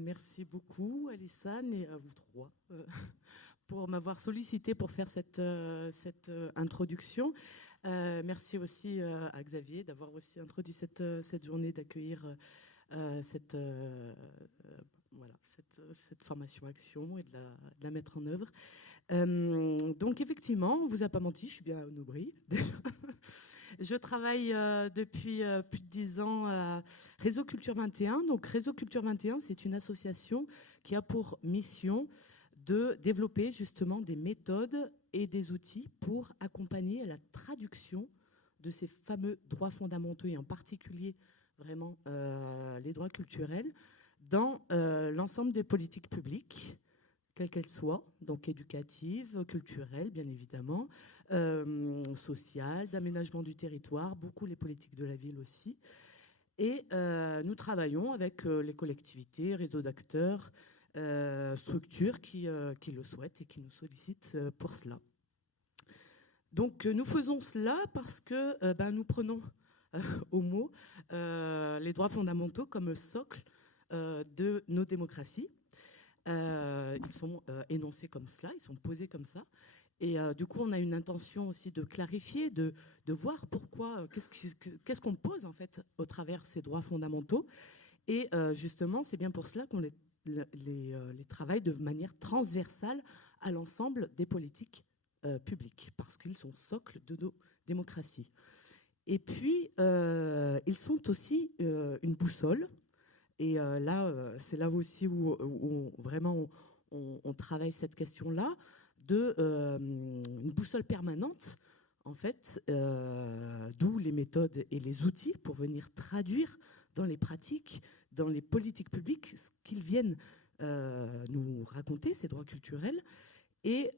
Merci beaucoup, Alissane, et à vous trois, pour m'avoir sollicité pour faire cette introduction. Merci aussi à Xavier d'avoir aussi introduit cette journée, d'accueillir cette, voilà, cette formation action et de la mettre en œuvre. Donc effectivement, on ne vous a pas menti, je suis bien à Aubry. Je travaille depuis plus de 10 ans à Réseau Culture 21. Donc Réseau Culture 21, c'est une association qui a pour mission de développer justement des méthodes et des outils pour accompagner la traduction de ces fameux droits fondamentaux et en particulier vraiment les droits culturels dans l'ensemble des politiques publiques, quelles qu'elles soient, donc éducatives, culturelles bien évidemment, sociales, d'aménagement du territoire, beaucoup les politiques de la ville aussi. Et nous travaillons avec les collectivités, réseaux d'acteurs, structures qui le souhaitent et qui nous sollicitent pour cela. Donc nous faisons cela parce que nous prenons au mot les droits fondamentaux comme socle de nos démocraties. Ils sont énoncés comme cela, ils sont posés comme ça. Et du coup, on a une intention aussi de clarifier, de voir pourquoi, qu'est-ce qu'on pose en fait au travers ces droits fondamentaux. Et justement, c'est bien pour cela qu'on les travaille de manière transversale à l'ensemble des politiques publiques, parce qu'ils sont socles de nos démocraties. Et puis, ils sont aussi une boussole. Et là, c'est là aussi où vraiment on travaille cette question-là, une boussole permanente, en fait, d'où les méthodes et les outils pour venir traduire dans les pratiques, dans les politiques publiques, ce qu'ils viennent nous raconter, ces droits culturels, et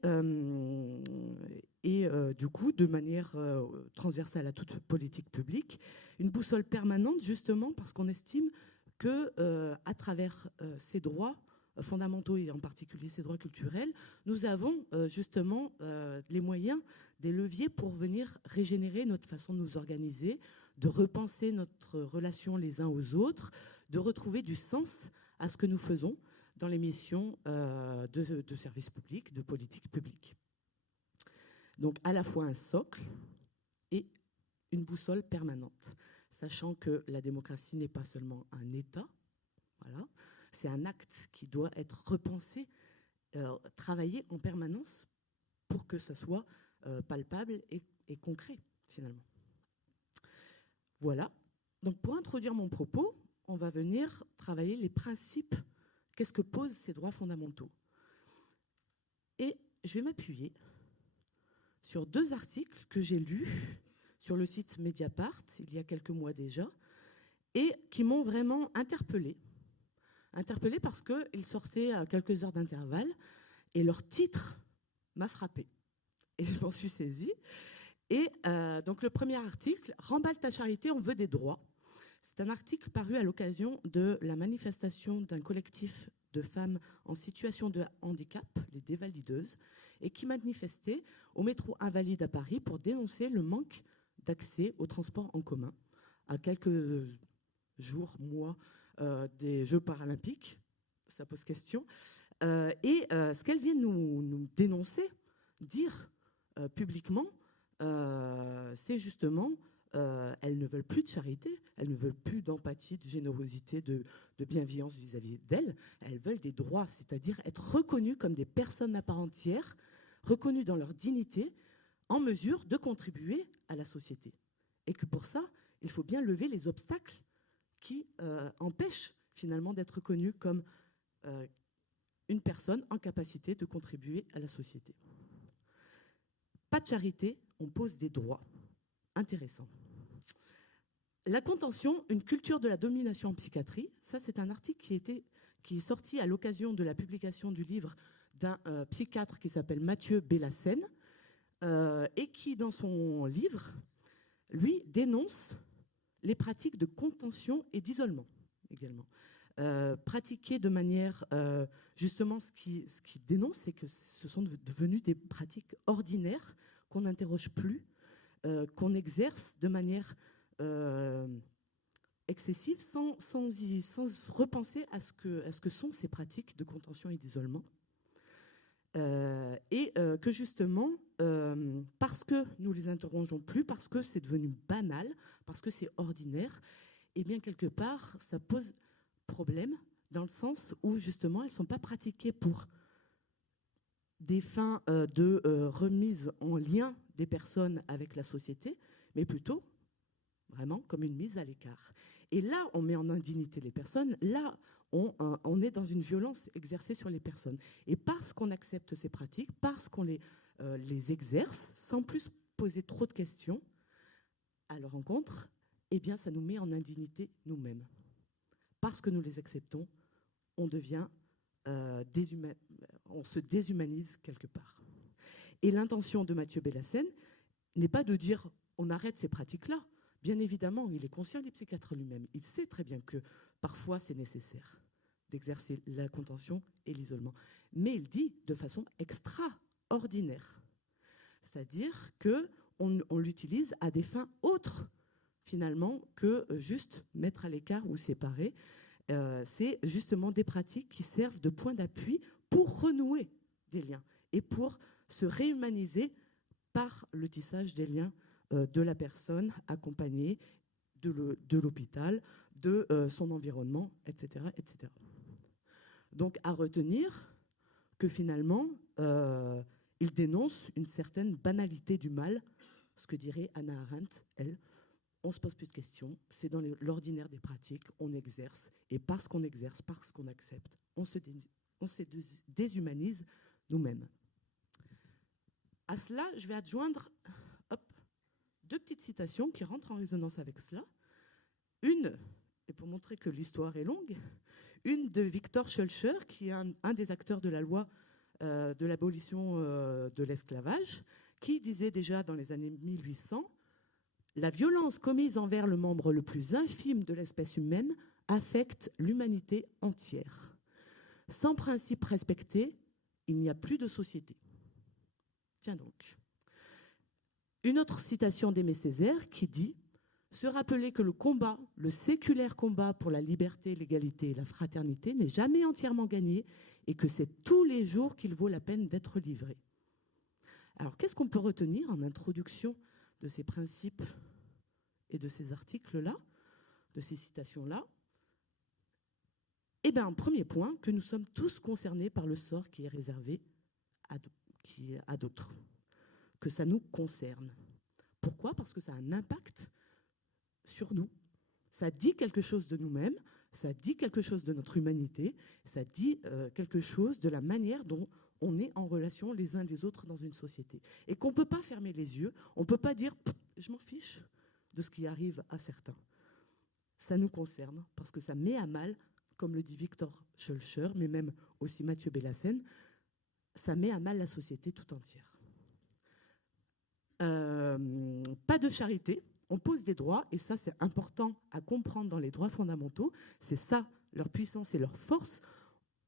du coup, de manière transversale à toute politique publique, une boussole permanente, justement parce qu'on estime qu'à travers ces droits fondamentaux et en particulier ces droits culturels, nous avons justement les moyens, des leviers pour venir régénérer notre façon de nous organiser, de repenser notre relation les uns aux autres, de retrouver du sens à ce que nous faisons dans les missions de service public, de politique publique. Donc à la fois un socle et une boussole permanente, sachant que la démocratie n'est pas seulement un État, voilà, c'est un acte qui doit être repensé, travaillé en permanence pour que ça soit palpable et concret, finalement. Voilà. Donc, pour introduire mon propos, on va venir travailler les principes. Qu'est-ce que posent ces droits fondamentaux? Et je vais m'appuyer sur 2 articles que j'ai lus sur le site Mediapart, il y a quelques mois déjà, et qui m'ont vraiment interpellée parce qu'ils sortaient à quelques heures d'intervalle, et leur titre m'a frappée. Et je m'en suis saisie. Et donc le premier article, « Remballe ta charité, on veut des droits ». C'est un article paru à l'occasion de la manifestation d'un collectif de femmes en situation de handicap, les Dévalideuses, et qui manifestaient au métro Invalides à Paris pour dénoncer le manque d'accès aux transports en commun à quelques jours, mois des Jeux paralympiques. Ça pose question. Et ce qu'elles viennent nous dénoncer, dire publiquement, c'est justement elles ne veulent plus de charité, elles ne veulent plus d'empathie, de générosité, de bienveillance vis-à-vis d'elles. Elles veulent des droits, c'est-à-dire être reconnues comme des personnes à part entière, reconnues dans leur dignité, en mesure de contribuer à la société. Et que pour ça, il faut bien lever les obstacles qui empêchent finalement d'être reconnues comme une personne en capacité de contribuer à la société. Pas de charité, on pose des droits. Intéressant. La contention, une culture de la domination en psychiatrie, ça c'est un article qui est sorti à l'occasion de la publication du livre d'un psychiatre qui s'appelle Mathieu Bellassène et qui, dans son livre, lui, dénonce les pratiques de contention et d'isolement également. Pratiquées de manière, justement, ce qui dénonce, c'est que ce sont devenues des pratiques ordinaires qu'on n'interroge plus, qu'on exerce de manière excessive sans repenser à ce que sont ces pratiques de contention et d'isolement. Que justement, parce que nous les interrogeons plus, parce que c'est devenu banal, parce que c'est ordinaire, et bien quelque part, ça pose problème dans le sens où justement, elles ne sont pas pratiquées pour des fins de remise en lien des personnes avec la société, mais plutôt vraiment comme une mise à l'écart. Et là, on met en indignité les personnes, là, on est dans une violence exercée sur les personnes. Et parce qu'on accepte ces pratiques, parce qu'on les exerce, sans plus poser trop de questions à leur encontre, eh bien, ça nous met en indignité nous-mêmes. Parce que nous les acceptons, on devient on se déshumanise quelque part. Et l'intention de Mathieu Bellassène n'est pas de dire on arrête ces pratiques-là. Bien évidemment, il est conscient, il est psychiatre lui-même. Il sait très bien que parfois c'est nécessaire d'exercer la contention et l'isolement. Mais il dit de façon extraordinaire. C'est-à-dire qu'on l'utilise à des fins autres, finalement, que juste mettre à l'écart ou séparer. C'est justement des pratiques qui servent de point d'appui pour renouer des liens et pour se réhumaniser par le tissage des liens de la personne accompagnée, de l'hôpital, de son environnement, etc., etc. Donc à retenir que finalement, il dénonce une certaine banalité du mal, ce que dirait Hannah Arendt, elle. On ne se pose plus de questions, c'est dans l'ordinaire des pratiques, on exerce, et parce qu'on exerce, parce qu'on accepte, on se déshumanise nous-mêmes. À cela, je vais adjoindre deux petites citations qui rentrent en résonance avec cela. Une, et pour montrer que l'histoire est longue, une de Victor Schœlcher, qui est un des acteurs de la loi de l'abolition de l'esclavage, qui disait déjà dans les années 1800 « La violence commise envers le membre le plus infime de l'espèce humaine affecte l'humanité entière. Sans principe respecté, il n'y a plus de société. » Tiens donc. Une autre citation d'Aimé Césaire qui dit « Se rappeler que le combat, le séculaire combat pour la liberté, l'égalité et la fraternité n'est jamais entièrement gagné et que c'est tous les jours qu'il vaut la peine d'être livré. » Alors, qu'est-ce qu'on peut retenir en introduction de ces principes et de ces articles-là, de ces citations-là? Eh bien, premier point, que nous sommes tous concernés par le sort qui est réservé à d'autres, que ça nous concerne. Pourquoi? Parce que ça a un impact sur nous. Ça dit quelque chose de nous-mêmes, ça dit quelque chose de notre humanité, ça dit quelque chose de la manière dont on est en relation les uns les autres dans une société. Et qu'on ne peut pas fermer les yeux, on ne peut pas dire « je m'en fiche » de ce qui arrive à certains. Ça nous concerne parce que ça met à mal, comme le dit Victor Schœlcher, mais même aussi Mathieu Bellassène, ça met à mal la société tout entière. Pas de charité, on pose des droits, et ça c'est important à comprendre dans les droits fondamentaux, c'est ça leur puissance et leur force,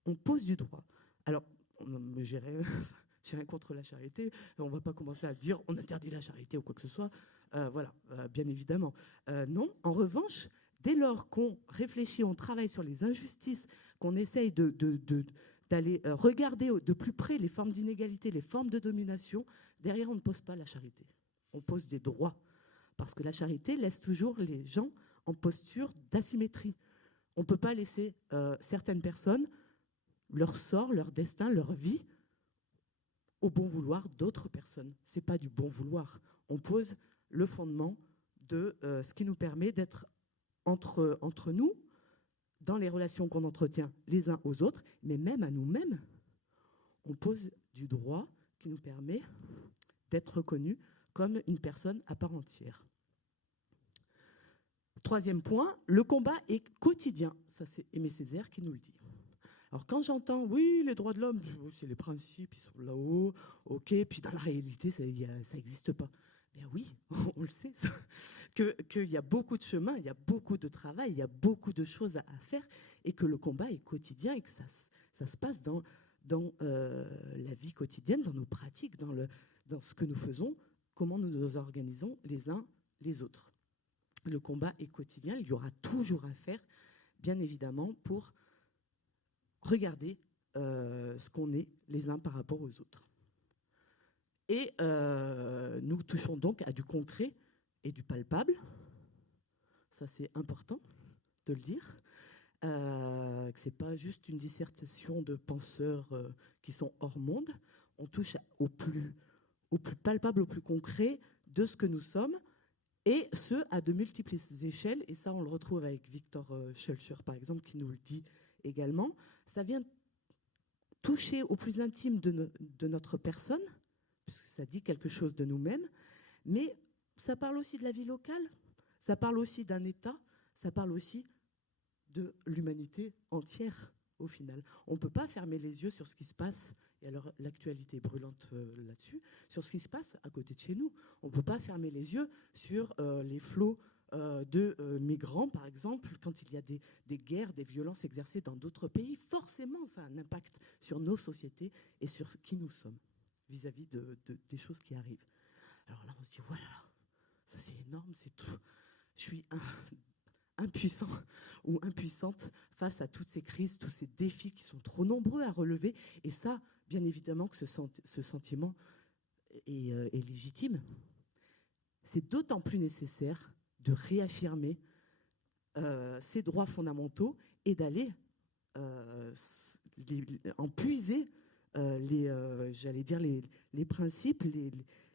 on pose du droit. Alors, j'ai rien contre la charité, on ne va pas commencer à dire on interdit la charité ou quoi que ce soit, voilà, bien évidemment. Non, en revanche, dès lors qu'on réfléchit, on travaille sur les injustices, qu'on essaye d'aller regarder de plus près les formes d'inégalité, les formes de domination, derrière on ne pose pas la charité, on pose des droits. Parce que la charité laisse toujours les gens en posture d'asymétrie. On ne peut pas laisser certaines personnes, leur sort, leur destin, leur vie, au bon vouloir d'autres personnes. Ce n'est pas du bon vouloir. On pose le fondement de ce qui nous permet d'être entre nous, dans les relations qu'on entretient les uns aux autres, mais même à nous-mêmes. On pose du droit qui nous permet d'être reconnus comme une personne à part entière. Troisième point, le combat est quotidien. Ça, c'est Aimé Césaire qui nous le dit. Alors, quand j'entends, oui, les droits de l'homme, c'est les principes, ils sont là-haut, ok, puis dans la réalité, ça n'existe pas. Bien oui, on le sait, qu'il y a beaucoup de chemin, il y a beaucoup de travail, il y a beaucoup de choses à faire, et que le combat est quotidien, et que ça se passe dans la vie quotidienne, dans nos pratiques, dans ce que nous faisons, comment nous nous organisons les uns les autres. le combat est quotidien. Il y aura toujours à faire, bien évidemment, pour regarder ce qu'on est les uns par rapport aux autres. Et nous touchons donc à du concret et du palpable. Ça, c'est important de le dire. Que ce n'est pas juste une dissertation de penseurs qui sont hors monde. On touche au plus palpable, au plus concret de ce que nous sommes, et ce, à de multiples échelles. Et ça, on le retrouve avec Victor Schulcher, par exemple, qui nous le dit également. Ça vient toucher au plus intime de notre personne, puisque ça dit quelque chose de nous-mêmes, mais ça parle aussi de la vie locale, ça parle aussi d'un État, ça parle aussi de l'humanité entière, au final. On ne peut pas fermer les yeux sur ce qui se passe, et alors l'actualité est brûlante là-dessus, sur ce qui se passe à côté de chez nous. On ne peut pas fermer les yeux sur les flots de migrants, par exemple, quand il y a des guerres, des violences exercées dans d'autres pays. Forcément, ça a un impact sur nos sociétés et sur qui nous sommes vis-à-vis des choses qui arrivent. Alors là, on se dit, voilà, ça c'est énorme, c'est tout. Je suis impuissant ou impuissante face à toutes ces crises, tous ces défis qui sont trop nombreux à relever. Et ça, bien évidemment que ce sentiment est légitime. C'est d'autant plus nécessaire de réaffirmer ces droits fondamentaux et d'aller en puiser j'allais dire les principes,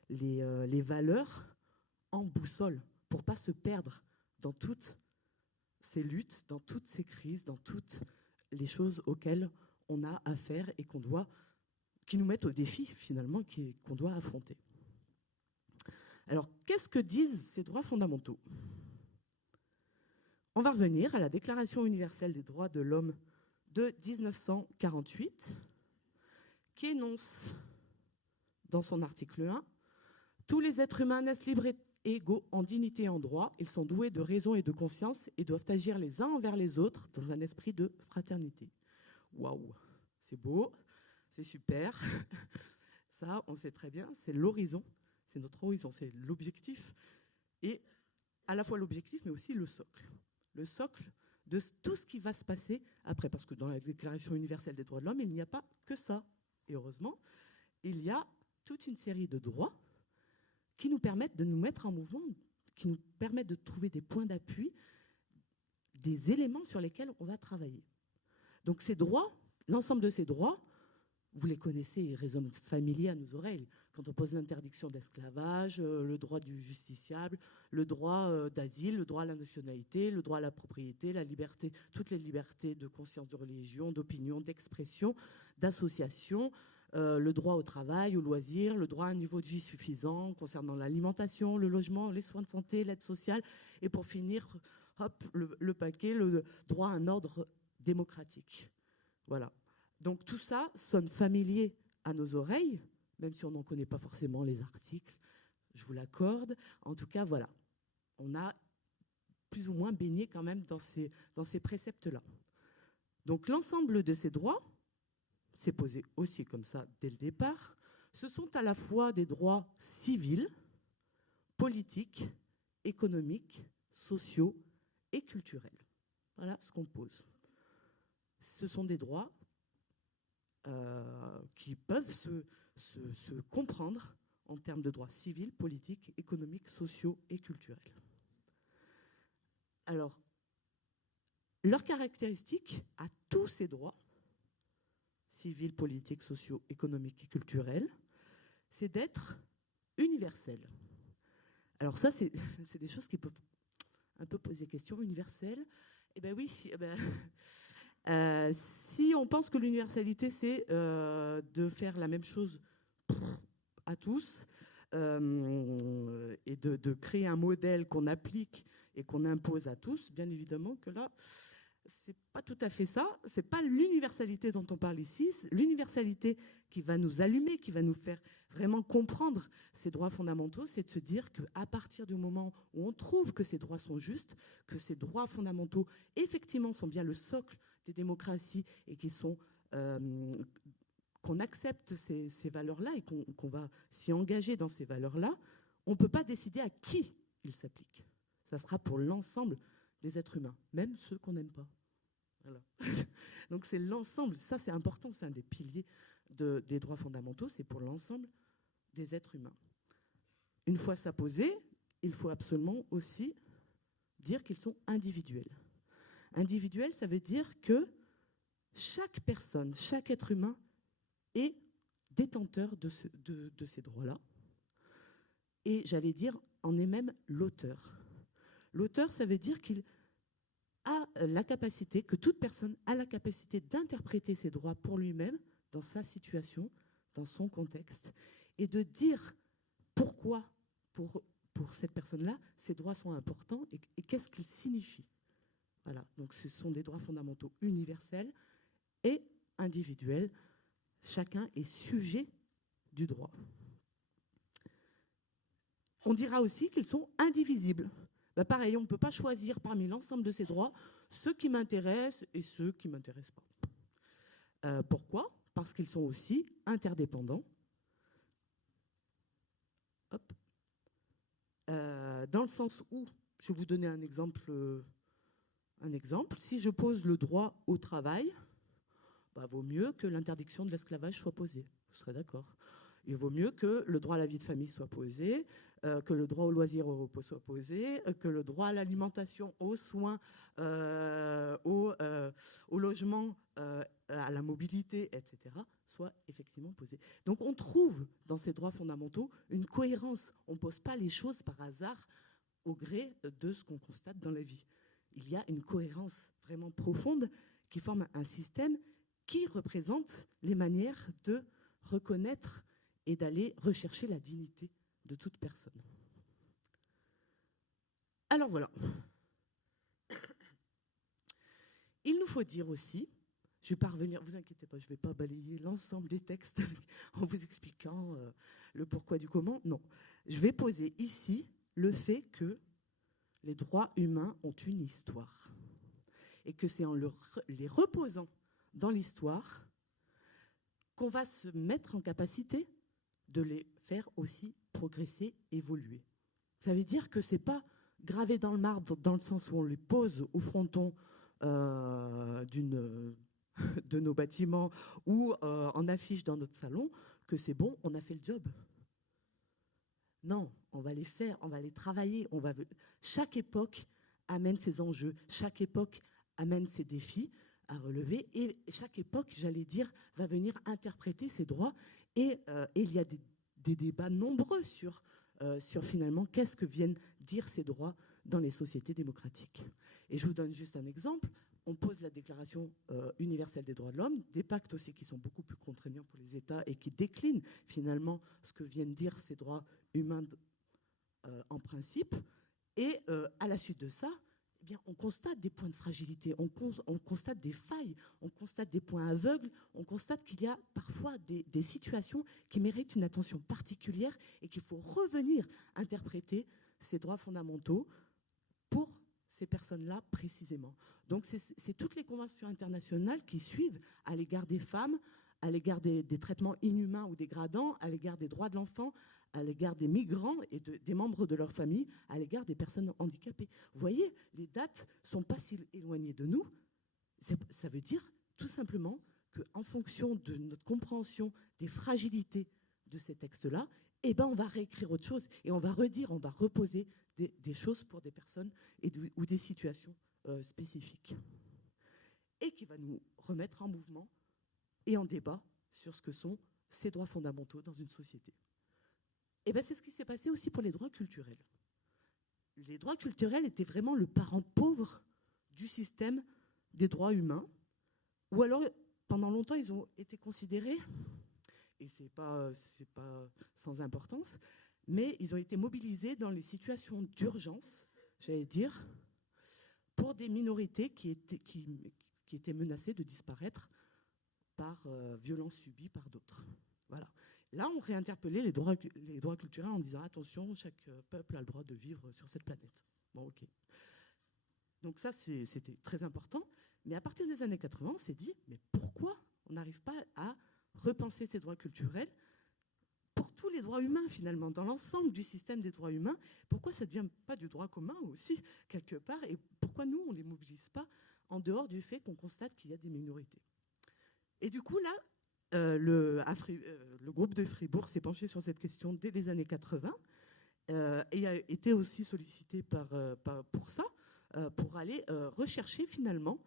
les valeurs en boussole, pour ne pas se perdre dans toutes ces luttes, dans toutes ces crises, dans toutes les choses auxquelles on a affaire et qui nous mettent au défi, finalement, qu'on doit affronter. Alors, qu'est-ce que disent ces droits fondamentaux ? On va revenir à la Déclaration universelle des droits de l'homme de 1948, qui énonce, dans son article 1, « Tous les êtres humains naissent libres et égaux en dignité et en droit. Ils sont doués de raison et de conscience et doivent agir les uns envers les autres dans un esprit de fraternité. » Waouh, c'est beau, c'est super. Ça, on sait très bien, c'est l'horizon, c'est notre horizon, c'est l'objectif. Et à la fois l'objectif, mais aussi le socle. Le socle de tout ce qui va se passer après. Parce que dans la Déclaration universelle des droits de l'homme, il n'y a pas que ça. Et heureusement, il y a toute une série de droits qui nous permettent de nous mettre en mouvement, qui nous permettent de trouver des points d'appui, des éléments sur lesquels on va travailler. Donc ces droits, l'ensemble de ces droits, vous les connaissez, ils résonnent familiers à nos oreilles. Quand on pose l'interdiction d'esclavage, le droit du justiciable, le droit d'asile, le droit à la nationalité, le droit à la propriété, la liberté, toutes les libertés de conscience, de religion, d'opinion, d'expression, d'association, le droit au travail, au loisir, le droit à un niveau de vie suffisant concernant l'alimentation, le logement, les soins de santé, l'aide sociale, et pour finir, hop, le paquet, le droit à un ordre démocratique. Voilà. Donc tout ça sonne familier à nos oreilles, même si on n'en connaît pas forcément les articles, je vous l'accorde. En tout cas, voilà, on a plus ou moins baigné quand même dans ces préceptes-là. Donc l'ensemble de ces droits, c'est posé aussi comme ça dès le départ, ce sont à la fois des droits civils, politiques, économiques, sociaux et culturels. Voilà ce qu'on pose. Ce sont des droits qui peuvent se comprendre en termes de droits civils, politiques, économiques, sociaux et culturels. Alors, leur caractéristique à tous ces droits, civils, politiques, sociaux, économiques et culturels, c'est d'être universels. Alors ça, c'est des choses qui peuvent un peu poser question. Universel, eh bien oui, si on pense que l'universalité, c'est de faire la même chose à tous et de créer un modèle qu'on applique et qu'on impose à tous, bien évidemment que là, c'est pas tout à fait ça. C'est pas l'universalité dont on parle ici. L'universalité qui va nous allumer, qui va nous faire vraiment comprendre ces droits fondamentaux, c'est de se dire qu'à partir du moment où on trouve que ces droits sont justes, que ces droits fondamentaux, effectivement, sont bien le socle des démocraties et qui sont qu'on accepte ces valeurs-là et qu'on va s'y engager dans ces valeurs-là, on ne peut pas décider à qui ils s'appliquent. ça sera pour l'ensemble des êtres humains, même ceux qu'on n'aime pas. Voilà. Donc c'est l'ensemble, ça c'est important, c'est un des piliers des droits fondamentaux, c'est pour l'ensemble des êtres humains. Une fois ça posé, il faut absolument aussi dire qu'ils sont individuels. Individuel, ça veut dire que chaque personne, chaque être humain est détenteur de ces droits-là. Et j'allais dire, en est même l'auteur. L'auteur, ça veut dire qu'il a la capacité, que toute personne a la capacité d'interpréter ses droits pour lui-même, dans sa situation, dans son contexte, et de dire pourquoi, pour cette personne-là, ces droits sont importants et qu'est-ce qu'ils signifient. Voilà, donc ce sont des droits fondamentaux universels et individuels. Chacun est sujet du droit. On dira aussi qu'ils sont indivisibles. Ben pareil, on ne peut pas choisir parmi l'ensemble de ces droits ceux qui m'intéressent et ceux qui ne m'intéressent pas. Pourquoi ? Parce qu'ils sont aussi interdépendants. Hop. Dans le sens où, je vais vous donner un exemple. Si je pose le droit au travail, bah, vaut mieux que l'interdiction de l'esclavage soit posée. Vous serez d'accord. Il vaut mieux que le droit à la vie de famille soit posé, que le droit au loisir, au repos soit posé, que le droit à l'alimentation, aux soins, au logement, à la mobilité, etc., soit effectivement posé. Donc on trouve dans ces droits fondamentaux une cohérence. On ne pose pas les choses par hasard au gré de ce qu'on constate dans la vie. Il y a une cohérence vraiment profonde qui forme un système qui représente les manières de reconnaître et d'aller rechercher la dignité de toute personne. Alors voilà. Il nous faut dire aussi, je ne vais pas revenir, vous inquiétez pas, je ne vais pas balayer l'ensemble des textes en vous expliquant le pourquoi du comment. Non, je vais poser ici le fait que les droits humains ont une histoire et que c'est en les reposant dans l'histoire qu'on va se mettre en capacité de les faire aussi progresser, évoluer. Ça veut dire que ce n'est pas gravé dans le marbre dans le sens où on les pose au fronton de nos bâtiments ou en affiche dans notre salon, que c'est bon, on a fait le job. Non, on va les faire, on va les travailler. Chaque époque amène ses enjeux, chaque époque amène ses défis à relever et chaque époque, j'allais dire, va venir interpréter ses droits et il y a des débats nombreux sur finalement qu'est-ce que viennent dire ces droits dans les sociétés démocratiques. Et je vous donne juste un exemple. On pose la Déclaration universelle des droits de l'homme, des pactes aussi qui sont beaucoup plus contraignants pour les États et qui déclinent finalement ce que viennent dire ces droits humains en principe. Et à la suite de ça, eh bien, on constate des points de fragilité, on constate des failles, on constate des points aveugles, on constate qu'il y a parfois des situations qui méritent une attention particulière et qu'il faut revenir interpréter ces droits fondamentaux pour ces personnes-là précisément. Donc c'est toutes les conventions internationales qui suivent à l'égard des femmes, à l'égard des traitements inhumains ou dégradants, à l'égard des droits de l'enfant, à l'égard des migrants et des membres de leur famille, à l'égard des personnes handicapées. Vous voyez, les dates ne sont pas si éloignées de nous. Ça veut dire tout simplement qu'en fonction de notre compréhension des fragilités de ces textes-là, eh ben on va réécrire autre chose et on va redire, on va reposer des choses pour des personnes ou des situations spécifiques. Et qui va nous remettre en mouvement et en débat sur ce que sont ces droits fondamentaux dans une société. Et bien c'est ce qui s'est passé aussi pour les droits culturels. Les droits culturels étaient vraiment le parent pauvre du système des droits humains, ou alors pendant longtemps ils ont été considérés, et c'est pas sans importance, mais ils ont été mobilisés dans les situations d'urgence, j'allais dire, pour des minorités qui étaient menacées de disparaître par violences subies par d'autres. Voilà. Là, on réinterpellait les droits culturels en disant attention, chaque peuple a le droit de vivre sur cette planète. Bon, ok. Donc ça, c'était très important. Mais à partir des années 80, on s'est dit mais pourquoi on n'arrive pas à repenser ces droits culturels pour tous les droits humains, finalement, dans l'ensemble du système des droits humains, pourquoi ça ne devient pas du droit commun aussi, quelque part, et pourquoi nous, on ne les mobilise pas en dehors du fait qu'on constate qu'il y a des minorités. Et du coup, là, le groupe de Fribourg s'est penché sur cette question dès les années 80 et a été aussi sollicité pour ça, pour aller rechercher finalement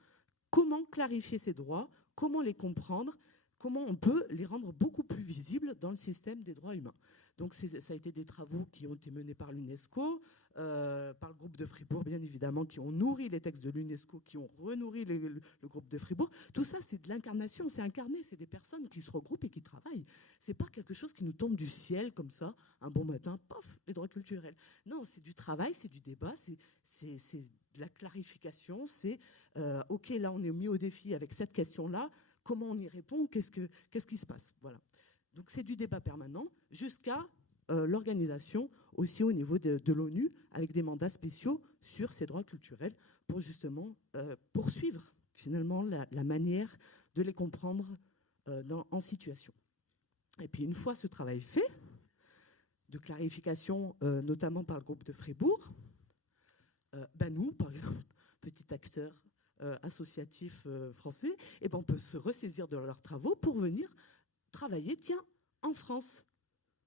comment clarifier ces droits, comment les comprendre, comment on peut les rendre beaucoup plus visibles dans le système des droits humains. Donc ça a été des travaux qui ont été menés par l'UNESCO, par le groupe de Fribourg, bien évidemment, qui ont nourri les textes de l'UNESCO, qui ont renourri le groupe de Fribourg. Tout ça, c'est de l'incarnation, c'est incarné, c'est des personnes qui se regroupent et qui travaillent. C'est pas quelque chose qui nous tombe du ciel comme ça, un bon matin, pof, les droits culturels. Non, c'est du travail, c'est du débat, c'est de la clarification, c'est OK, là, on est mis au défi avec cette question-là, comment on y répond, qu'est-ce qui se passe, voilà. Donc c'est du débat permanent jusqu'à l'organisation aussi au niveau de l'ONU avec des mandats spéciaux sur ces droits culturels pour justement poursuivre finalement la manière de les comprendre en situation. Et puis une fois ce travail fait, de clarification notamment par le groupe de Fribourg, nous, par exemple, petit acteur associatif français, on peut se ressaisir de leurs travaux pour venir travailler, tiens, en France,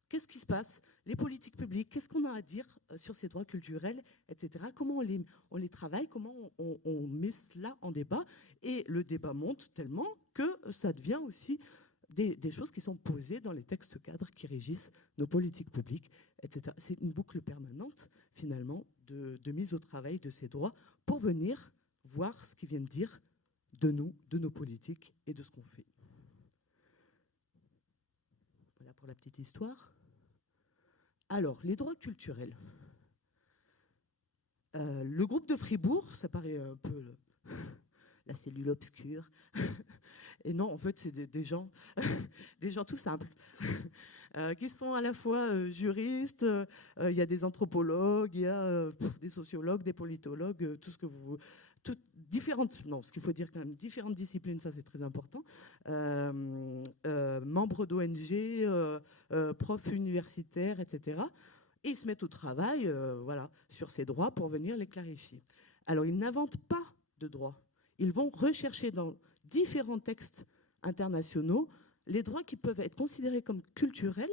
qu'est-ce qui se passe? Les politiques publiques, qu'est-ce qu'on a à dire sur ces droits culturels, etc. Comment on les travaille, comment on met cela en débat? Et le débat monte tellement que ça devient aussi des choses qui sont posées dans les textes cadres qui régissent nos politiques publiques, etc. C'est une boucle permanente, finalement, de mise au travail de ces droits pour venir voir ce qu'ils viennent dire de nous, de nos politiques et de ce qu'on fait. Voilà pour la petite histoire. Alors, les droits culturels. Le groupe de Fribourg, ça paraît un peu la cellule obscure. Et non, en fait, c'est des gens tout simples, qui sont à la fois juristes, il y a des anthropologues, il y a des sociologues, des politologues, tout ce que vous... ce qu'il faut dire quand même, différentes disciplines, ça c'est très important, membres d'ONG, profs universitaires, etc. Et ils se mettent au travail sur ces droits pour venir les clarifier. Alors, ils n'inventent pas de droits. Ils vont rechercher dans différents textes internationaux les droits qui peuvent être considérés comme culturels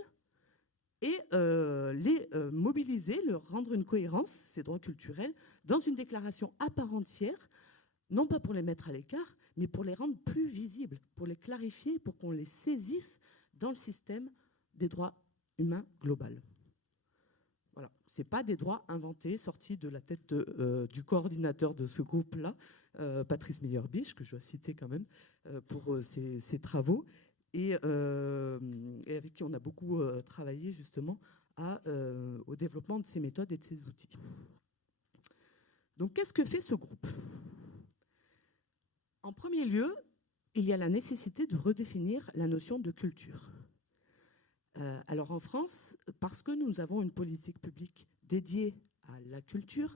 et les mobiliser, leur rendre une cohérence, ces droits culturels, dans une déclaration à part entière, non pas pour les mettre à l'écart, mais pour les rendre plus visibles, pour les clarifier, pour qu'on les saisisse dans le système des droits humains global. Voilà. Ce n'est pas des droits inventés, sortis de la tête du coordinateur de ce groupe-là, Patrice Meyer-Bisch, que je dois citer quand même, pour ses travaux, et avec qui on a beaucoup travaillé justement au développement de ces méthodes et de ces outils. Donc, qu'est-ce que fait ce groupe? En premier lieu, il y a la nécessité de redéfinir la notion de culture. Alors en France, parce que nous avons une politique publique dédiée à la culture,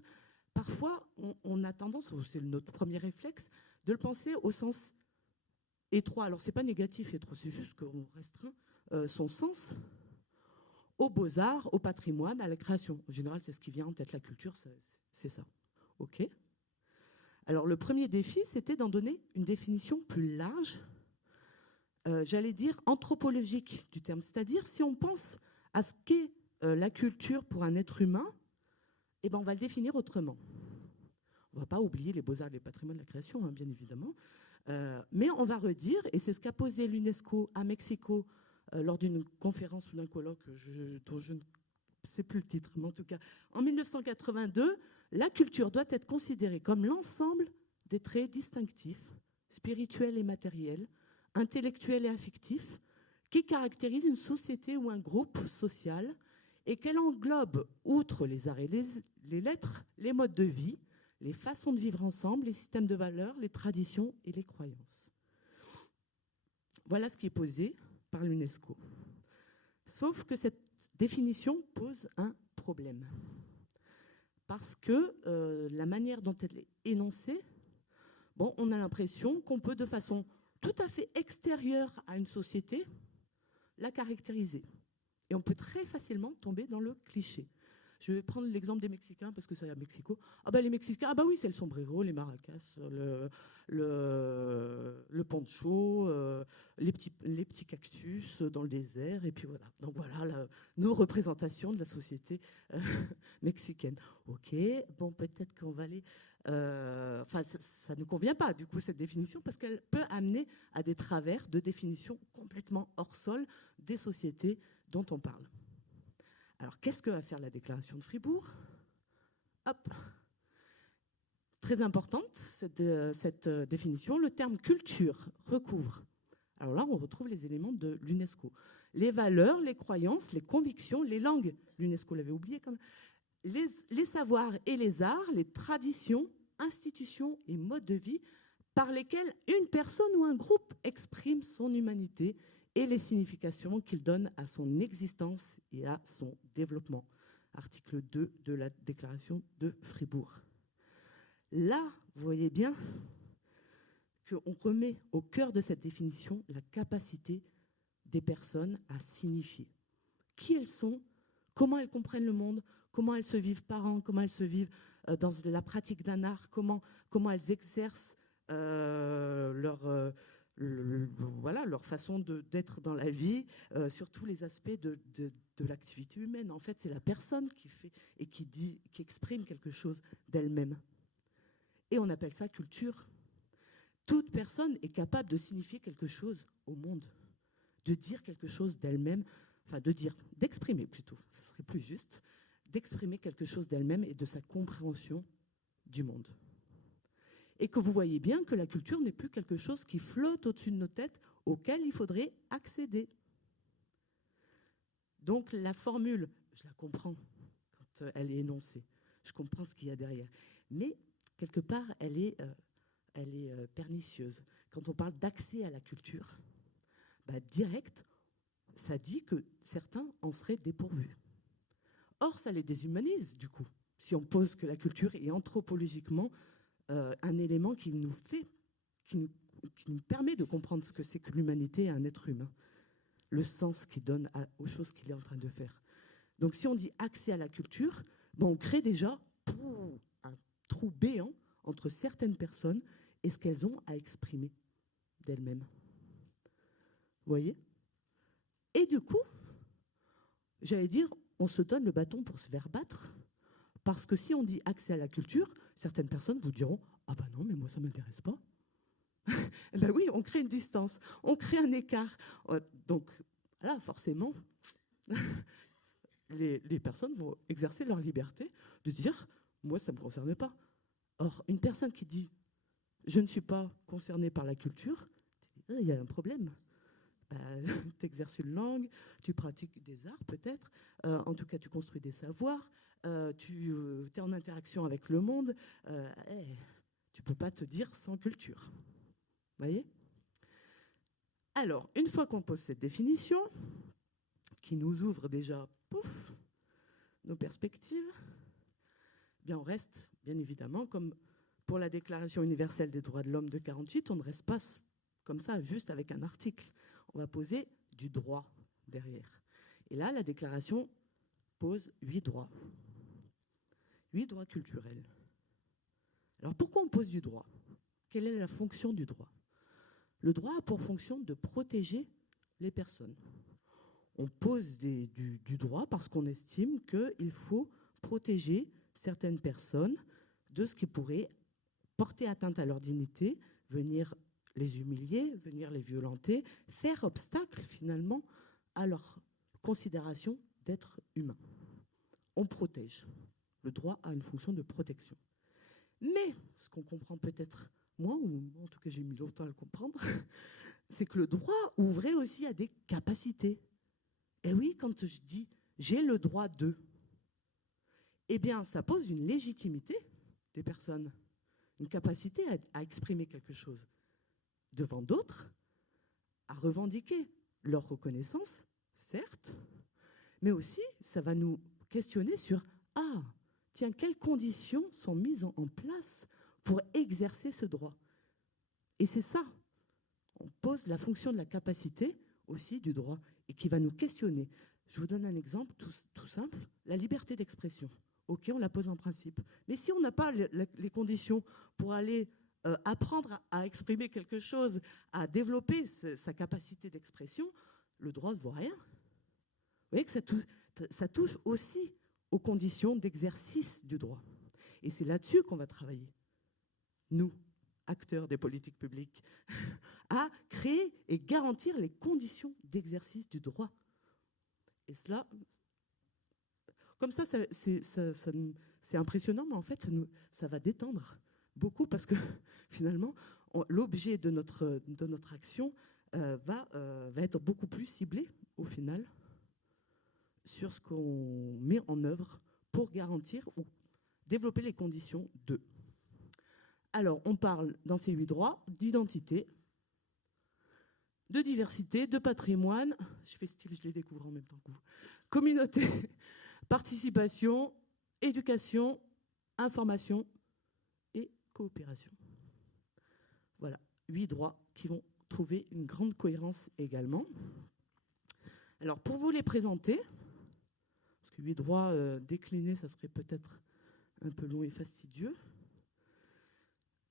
parfois on a tendance, c'est notre premier réflexe, de le penser au sens étroit. Alors c'est pas négatif étroit, c'est juste qu'on restreint son sens aux beaux-arts, au patrimoine, à la création. En général, c'est ce qui vient en tête, la culture, c'est ça. OK. Alors le premier défi, c'était d'en donner une définition plus large, j'allais dire anthropologique du terme. C'est-à-dire, si on pense à ce qu'est la culture pour un être humain, on va le définir autrement. On ne va pas oublier les beaux-arts, les patrimoines, la création, hein, bien évidemment. Mais on va redire, et c'est ce qu'a posé l'UNESCO à Mexico lors d'une conférence ou d'un colloque dont je ne sais plus le titre, mais en tout cas, en 1982, la culture doit être considérée comme l'ensemble des traits distinctifs, spirituels et matériels, intellectuels et affectifs, qui caractérisent une société ou un groupe social et qu'elle englobe, outre les arts et les lettres, les modes de vie, les façons de vivre ensemble, les systèmes de valeurs, les traditions et les croyances. Voilà ce qui est posé par l'UNESCO. Sauf que cette définition pose un problème. Parce que la manière dont elle est énoncée, on a l'impression qu'on peut, de façon tout à fait extérieure à une société, la caractériser. Et on peut très facilement tomber dans le cliché. Je vais prendre l'exemple des Mexicains, parce que c'est à Mexico. Ah ben les Mexicains, ah bah oui, c'est le sombrero, les maracas, le poncho, les petits cactus dans le désert, et puis voilà. Donc voilà nos représentations de la société mexicaine. Ok, bon, peut-être qu'on va aller... Enfin, ça ne convient pas, du coup, cette définition, parce qu'elle peut amener à des travers de définition complètement hors sol des sociétés dont on parle. Alors, qu'est-ce que va faire la déclaration de Fribourg? Hop. Très importante, cette définition. Le terme culture recouvre. Alors là, on retrouve les éléments de l'UNESCO. Les valeurs, les croyances, les convictions, les langues. L'UNESCO l'avait oublié quand même. Les savoirs et les arts, les traditions, institutions et modes de vie par lesquels une personne ou un groupe exprime son humanité et les significations qu'il donne à son existence et à son développement. Article 2 de la déclaration de Fribourg. Là, vous voyez bien qu'on remet au cœur de cette définition la capacité des personnes à signifier qui elles sont, comment elles comprennent le monde, comment elles se vivent parents, comment elles se vivent dans la pratique d'un art, comment elles exercent leur façon d'être dans la vie, sur tous les aspects de l'activité humaine. En fait, c'est la personne qui fait et qui exprime quelque chose d'elle-même. Et on appelle ça culture. Toute personne est capable de signifier quelque chose au monde, de dire quelque chose d'elle-même, enfin d'exprimer plutôt, ce serait plus juste, d'exprimer quelque chose d'elle-même et de sa compréhension du monde. Et que vous voyez bien que la culture n'est plus quelque chose qui flotte au-dessus de nos têtes, auquel il faudrait accéder. Donc la formule, je la comprends quand elle est énoncée, je comprends ce qu'il y a derrière, mais quelque part, elle est pernicieuse. Quand on parle d'accès à la culture, direct, ça dit que certains en seraient dépourvus. Or, ça les déshumanise, du coup, si on pose que la culture est anthropologiquement un élément qui nous permet de comprendre ce que c'est que l'humanité et un être humain, le sens qu'il donne aux choses qu'il est en train de faire. Donc, si on dit accès à la culture, on crée déjà un trou béant entre certaines personnes et ce qu'elles ont à exprimer d'elles-mêmes. Vous voyez? Et du coup, j'allais dire, on se donne le bâton pour se faire battre, parce que si on dit accès à la culture, certaines personnes vous diront « Ah ben non, mais moi ça ne m'intéresse pas ». Eh ben oui, on crée une distance, on crée un écart. Donc là, forcément, les personnes vont exercer leur liberté de dire « Moi, ça ne me concerne pas ». Or, une personne qui dit « Je ne suis pas concernée par la culture », il y a un problème. Tu exerces une langue, tu pratiques des arts peut-être, en tout cas tu construis des savoirs, tu es en interaction avec le monde, tu ne peux pas te dire sans culture. Vous voyez? Alors, une fois qu'on pose cette définition, qui nous ouvre déjà, pouf, nos perspectives, bien on reste, bien évidemment, comme pour la Déclaration universelle des droits de l'homme de 1948, on ne reste pas comme ça, juste avec un article. On va poser du droit derrière. Et là, la déclaration pose 8 droits. 8 droits culturels. Alors pourquoi on pose du droit? Quelle est la fonction du droit? Le droit a pour fonction de protéger les personnes. On pose du droit parce qu'on estime qu'il faut protéger certaines personnes de ce qui pourrait porter atteinte à leur dignité, venir les humilier, venir les violenter, faire obstacle finalement à leur considération d'être humain. On protège. Le droit a une fonction de protection. Mais ce qu'on comprend peut-être moins, ou en tout cas j'ai mis longtemps à le comprendre, c'est que le droit ouvrait aussi à des capacités. Et oui, quand je dis « j'ai le droit de », eh bien ça pose une légitimité des personnes, une capacité à exprimer quelque chose devant d'autres, à revendiquer leur reconnaissance, certes, mais aussi ça va nous questionner sur « Ah, tiens, quelles conditions sont mises en place pour exercer ce droit ?» Et c'est ça, on pose la fonction de la capacité aussi du droit et qui va nous questionner. Je vous donne un exemple tout simple. La liberté d'expression. OK, on la pose en principe. Mais si on n'a pas les conditions pour aller apprendre à exprimer quelque chose, à développer sa capacité d'expression, le droit ne vaut rien. Vous voyez que ça touche aussi aux conditions d'exercice du droit. Et c'est là-dessus qu'on va travailler, nous, acteurs des politiques publiques, à créer et garantir les conditions d'exercice du droit. Et cela, comme ça c'est impressionnant, mais en fait, ça va détendre beaucoup parce que finalement, l'objet de notre action va être beaucoup plus ciblé au final sur ce qu'on met en œuvre pour garantir ou développer les conditions de. Alors, on parle dans ces 8 droits d'identité, de diversité, de patrimoine, je fais style, je les découvre en même temps que vous, communauté, participation, éducation, information et coopération. Voilà, 8 droits qui vont trouver une grande cohérence également. Alors, pour vous les présenter, parce que 8 droits déclinés, ça serait peut-être un peu long et fastidieux,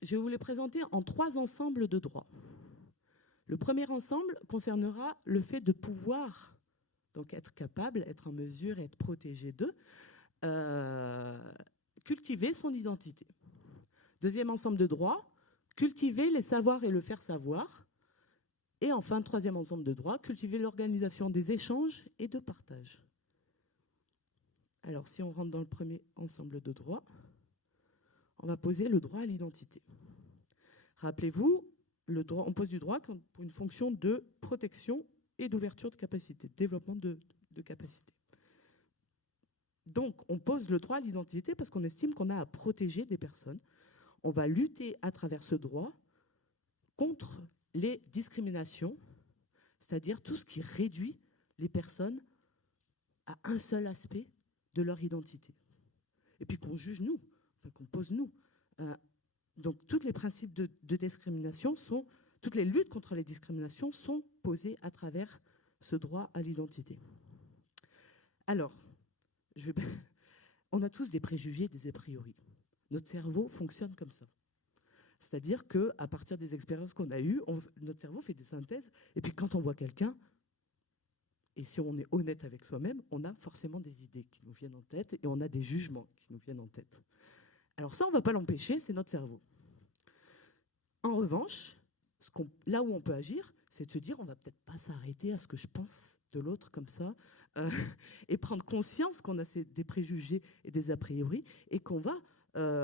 je vais vous les présenter en 3 ensembles de droits. Le premier ensemble concernera le fait de pouvoir, donc être capable, être en mesure, être protégé de, cultiver son identité. Deuxième ensemble de droits, cultiver les savoirs et le faire savoir. Et enfin, troisième ensemble de droits, cultiver l'organisation des échanges et de partage. Alors, si on rentre dans le premier ensemble de droits, on va poser le droit à l'identité. Rappelez-vous, on pose du droit pour une fonction de protection et d'ouverture de capacité, de développement de capacité. Donc, on pose le droit à l'identité parce qu'on estime qu'on a à protéger des personnes. On va lutter à travers ce droit contre les discriminations, c'est-à-dire tout ce qui réduit les personnes à un seul aspect de leur identité. Et puis qu'on juge nous, enfin qu'on pose nous. Donc tous les principes de discrimination toutes les luttes contre les discriminations sont posées à travers ce droit à l'identité. Alors, on a tous des préjugés, des a priori. Notre cerveau fonctionne comme ça. C'est-à-dire qu'à partir des expériences qu'on a eues, notre cerveau fait des synthèses, et puis quand on voit quelqu'un, et si on est honnête avec soi-même, on a forcément des idées qui nous viennent en tête, et on a des jugements qui nous viennent en tête. Alors ça, on ne va pas l'empêcher, c'est notre cerveau. En revanche, là où on peut agir, c'est de se dire, on ne va peut-être pas s'arrêter à ce que je pense de l'autre comme ça, et prendre conscience qu'on a des préjugés et des a priori, et qu'on va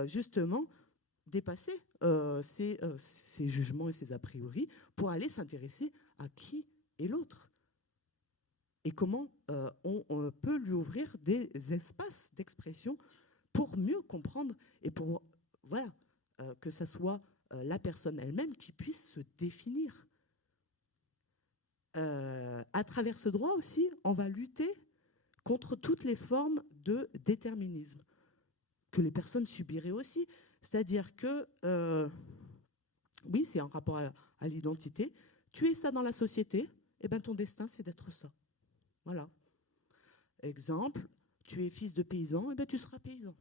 justement dépasser ces jugements et ces a priori pour aller s'intéresser à qui est l'autre. Et comment on peut lui ouvrir des espaces d'expression pour mieux comprendre et pour que ça soit la personne elle-même qui puisse se définir. À travers ce droit aussi, on va lutter contre toutes les formes de déterminisme que les personnes subiraient aussi. C'est-à-dire que, oui, c'est en rapport à l'identité. Tu es ça dans la société, et bien ton destin, c'est d'être ça. Voilà. Exemple, tu es fils de paysan, et bien tu seras paysan.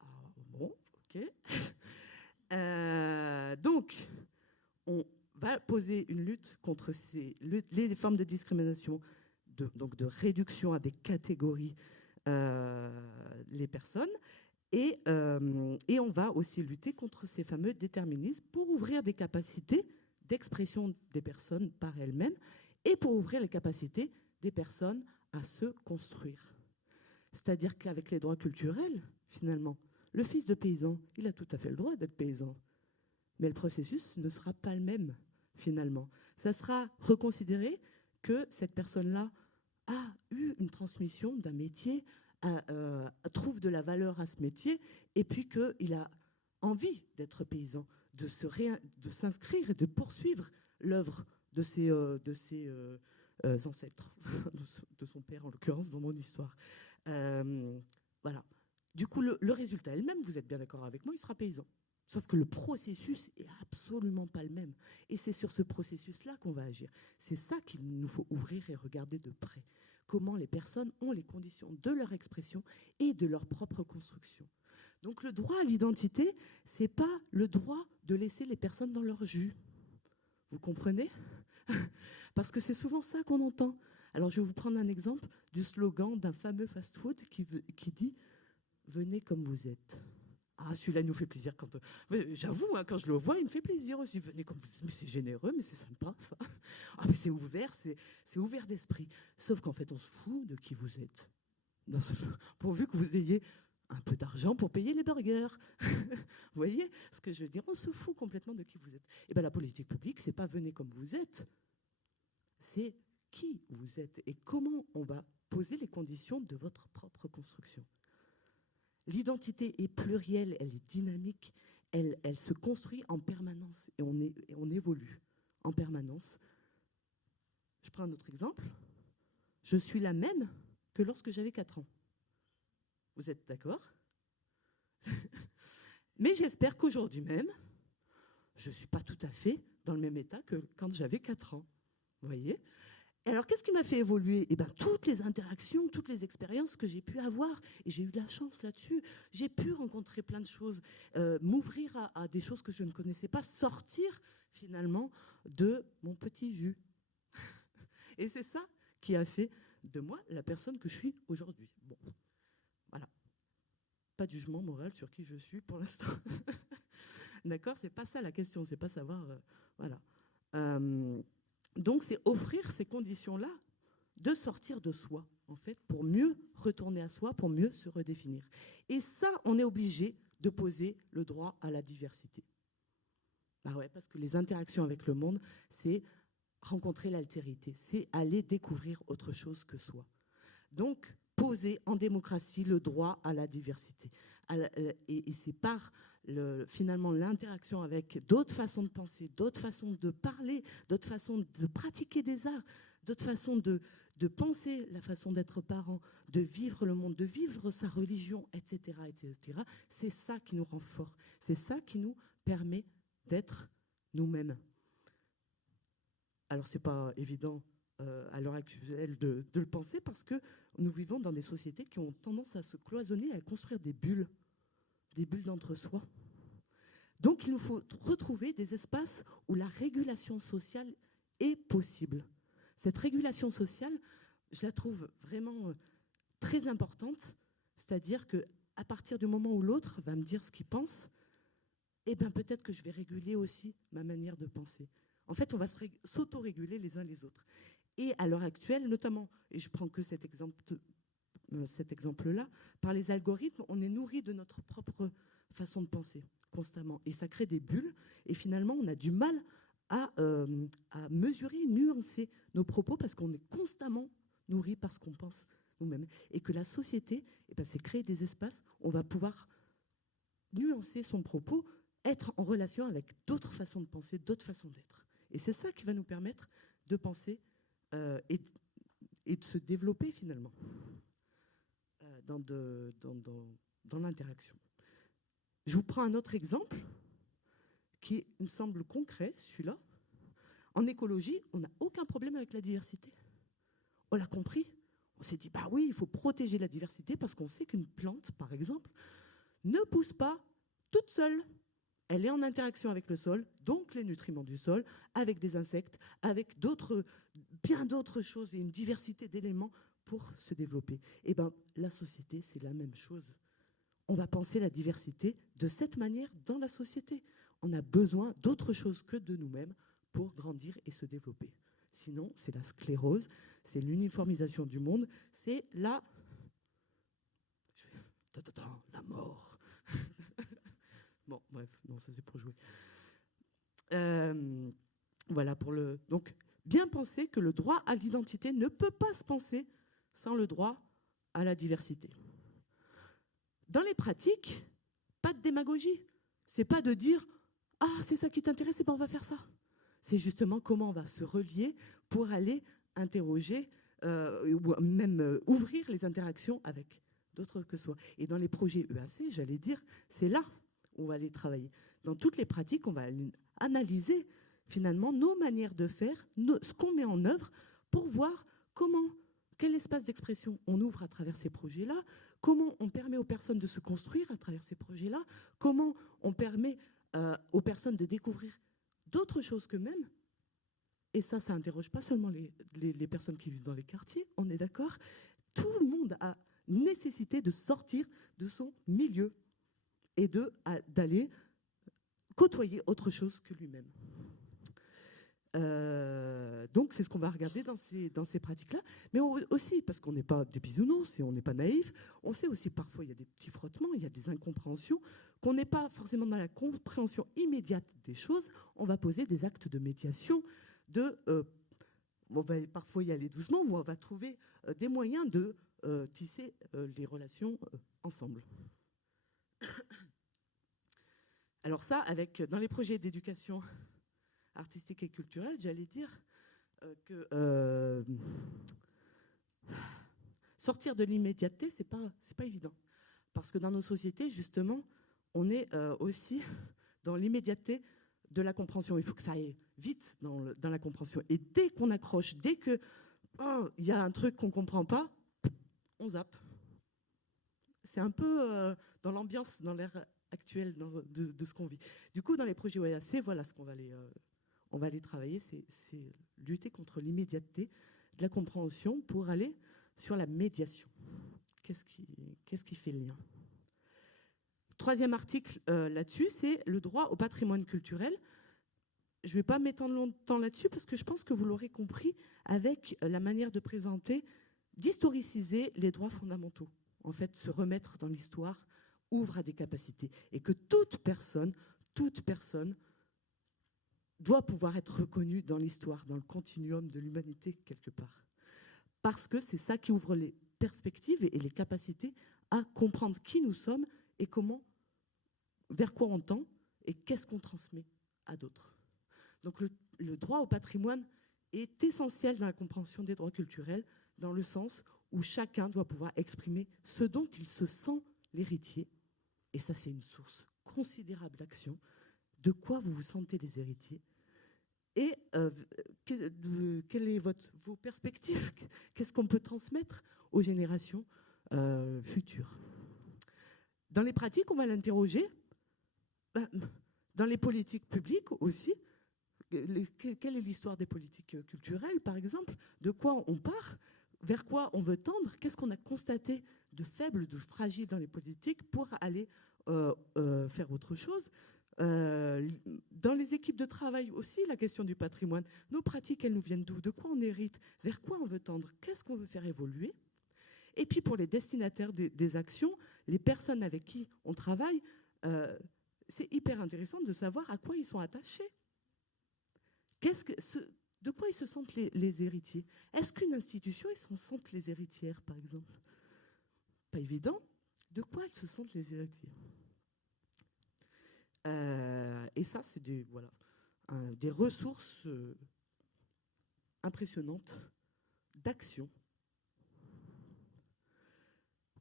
Ah, bon, ok. Donc, on va poser une lutte contre les formes de discrimination, donc de réduction à des catégories les personnes, et on va aussi lutter contre ces fameux déterminismes pour ouvrir des capacités d'expression des personnes par elles-mêmes et pour ouvrir les capacités des personnes à se construire. C'est-à-dire qu'avec les droits culturels, finalement, le fils de paysan, il a tout à fait le droit d'être paysan. Mais le processus ne sera pas le même, finalement. Ça sera reconsidéré que cette personne-là a eu une transmission d'un métier, trouve de la valeur à ce métier, et puis qu'il a envie d'être paysan, de s'inscrire et de poursuivre l'œuvre de ses ancêtres, de son père en l'occurrence dans mon histoire. Voilà. Du coup, le résultat elle-même, vous êtes bien d'accord avec moi, il sera paysan. Sauf que le processus est absolument pas le même. Et c'est sur ce processus-là qu'on va agir. C'est ça qu'il nous faut ouvrir et regarder de près. Comment les personnes ont les conditions de leur expression et de leur propre construction. Donc le droit à l'identité, c'est pas le droit de laisser les personnes dans leur jus. Vous comprenez? Parce que c'est souvent ça qu'on entend. Alors je vais vous prendre un exemple du slogan d'un fameux fast-food qui dit « Venez comme vous êtes ». Ah, celui-là, il nous fait plaisir. J'avoue, hein, quand je le vois, il me fait plaisir aussi. Venez comme vous êtes. Mais c'est généreux, mais c'est sympa, ça. Ah, mais c'est ouvert, c'est ouvert d'esprit. Sauf qu'en fait, on se fout de qui vous êtes. Pourvu que vous ayez un peu d'argent pour payer les burgers. Vous voyez ce que je veux dire? On se fout complètement de qui vous êtes. Et bien, la politique publique, c'est pas venez comme vous êtes. C'est qui vous êtes et comment on va poser les conditions de votre propre construction. L'identité est plurielle, elle est dynamique, elle se construit en permanence et on évolue en permanence. Je prends un autre exemple. Je suis la même que lorsque j'avais 4 ans. Vous êtes d'accord? Mais j'espère qu'aujourd'hui même, je ne suis pas tout à fait dans le même état que quand j'avais 4 ans. Vous voyez? Et alors, qu'est-ce qui m'a fait évoluer? Eh bien, toutes les interactions, toutes les expériences que j'ai pu avoir, et j'ai eu de la chance là-dessus. J'ai pu rencontrer plein de choses, m'ouvrir à des choses que je ne connaissais pas, sortir finalement de mon petit jus. Et c'est ça qui a fait de moi la personne que je suis aujourd'hui. Bon, voilà. Pas de jugement moral sur qui je suis pour l'instant. D'accord? C'est pas ça la question, c'est pas savoir... voilà. Donc, c'est offrir ces conditions-là de sortir de soi, en fait, pour mieux retourner à soi, pour mieux se redéfinir. Et ça, on est obligé de poser le droit à la diversité. Bah ouais, parce que les interactions avec le monde, c'est rencontrer l'altérité, c'est aller découvrir autre chose que soi. Donc, poser en démocratie le droit à la diversité. Et c'est par finalement l'interaction avec d'autres façons de penser, d'autres façons de parler, d'autres façons de pratiquer des arts, d'autres façons de penser la façon d'être parent, de vivre le monde, de vivre sa religion, etc., etc. C'est ça qui nous rend forts. C'est ça qui nous permet d'être nous-mêmes. Alors, ce n'est pas évident à l'heure actuelle de le penser parce que nous vivons dans des sociétés qui ont tendance à se cloisonner, à construire des bulles d'entre-soi. Donc, il nous faut retrouver des espaces où la régulation sociale est possible. Cette régulation sociale, je la trouve vraiment très importante, c'est-à-dire qu'à partir du moment où l'autre va me dire ce qu'il pense, eh bien, peut-être que je vais réguler aussi ma manière de penser. En fait, on va s'auto-réguler les uns les autres. Et à l'heure actuelle, notamment, et je prends que cet exemple-là, par les algorithmes, on est nourri de notre propre façon de penser constamment. Et ça crée des bulles. Et finalement, on a du mal à mesurer, nuancer nos propos parce qu'on est constamment nourri par ce qu'on pense nous-mêmes. Et que la société, eh ben, c'est créer des espaces où on va pouvoir nuancer son propos, être en relation avec d'autres façons de penser, d'autres façons d'être. Et c'est ça qui va nous permettre de penser et de se développer finalement dans l'interaction. Je vous prends un autre exemple qui me semble concret, celui-là. En écologie, on n'a aucun problème avec la diversité. On l'a compris. On s'est dit, bah oui, il faut protéger la diversité parce qu'on sait qu'une plante, par exemple, ne pousse pas toute seule. Elle est en interaction avec le sol, donc les nutriments du sol, avec des insectes, avec bien d'autres choses et une diversité d'éléments pour se développer. Eh bien, la société, c'est la même chose. On va penser la diversité de cette manière dans la société. On a besoin d'autre chose que de nous-mêmes pour grandir et se développer. Sinon, c'est la sclérose, c'est l'uniformisation du monde, c'est la mort. Bon, bref, non, ça c'est pour jouer. Voilà pour le... Donc, bien penser que le droit à l'identité ne peut pas se penser sans le droit à la diversité. Dans les pratiques, pas de démagogie. C'est pas de dire « Ah, c'est ça qui t'intéresse, et ben on va faire ça ». C'est justement comment on va se relier pour aller interroger ou même ouvrir les interactions avec d'autres que soi. Et dans les projets EAC, j'allais dire, c'est là où on va aller travailler. dans toutes les pratiques, on va analyser finalement nos manières de faire, ce qu'on met en œuvre pour voir quel espace d'expression on ouvre à travers ces projets-là, comment on permet aux personnes de se construire à travers ces projets-là, comment on permet aux personnes de découvrir d'autres choses qu'eux-mêmes. Et ça n'interroge pas seulement les personnes qui vivent dans les quartiers, on est d'accord. Tout le monde a nécessité de sortir de son milieu et d'aller côtoyer autre chose que lui-même. Donc c'est ce qu'on va regarder dans ces pratiques-là, mais aussi parce qu'on n'est pas des bisounours et on n'est pas naïf, on sait aussi parfois il y a des petits frottements, il y a des incompréhensions, qu'on n'est pas forcément dans la compréhension immédiate des choses. On va poser des actes de médiation, on va parfois y aller doucement, où on va trouver des moyens de tisser les relations ensemble. Alors ça, dans les projets d'éducation artistique et culturelle, j'allais dire que sortir de l'immédiateté, c'est pas évident. Parce que dans nos sociétés, justement, on est aussi dans l'immédiateté de la compréhension. Il faut que ça aille vite dans la compréhension. Et dès qu'on accroche, dès qu'il y a un truc qu'on ne comprend pas, on zappe. C'est un peu dans l'ambiance, dans l'ère actuelle de ce qu'on vit. Du coup, dans les projets OEAC, voilà ce qu'on va aller travailler, c'est lutter contre l'immédiateté de la compréhension pour aller sur la médiation. Qu'est-ce qui fait le lien? Troisième article là-dessus, c'est le droit au patrimoine culturel. Je ne vais pas m'étendre longtemps là-dessus parce que je pense que vous l'aurez compris avec la manière de présenter, d'historiciser les droits fondamentaux. En fait, se remettre dans l'histoire ouvre à des capacités et que toute personne doit pouvoir être reconnue dans l'histoire, dans le continuum de l'humanité quelque part. Parce que c'est ça qui ouvre les perspectives et les capacités à comprendre qui nous sommes et vers quoi on tend et qu'est-ce qu'on transmet à d'autres. Donc le droit au patrimoine est essentiel dans la compréhension des droits culturels, dans le sens où chacun doit pouvoir exprimer ce dont il se sent l'héritier. Et ça, c'est une source considérable d'action. De quoi vous vous sentez les héritiers? Et quelles sont vos perspectives? Qu'est-ce qu'on peut transmettre aux générations futures? Dans les pratiques, on va l'interroger. Dans les politiques publiques aussi. Quelle est l'histoire des politiques culturelles, par exemple? De quoi on part? Vers quoi on veut tendre? Qu'est-ce qu'on a constaté de faible, de fragile dans les politiques pour aller faire autre chose? Dans les équipes de travail aussi, la question du patrimoine. Nos pratiques, elles nous viennent d'où? De quoi on hérite? Vers quoi on veut tendre? Qu'est-ce qu'on veut faire évoluer? Et puis pour les destinataires des actions, les personnes avec qui on travaille, c'est hyper intéressant de savoir à quoi ils sont attachés. De quoi ils se sentent les héritiers? Est-ce qu'une institution, ils se sentent les héritières, par exemple? Pas évident. De quoi elles se sentent les héritiers? Et ça, c'est des ressources impressionnantes d'action.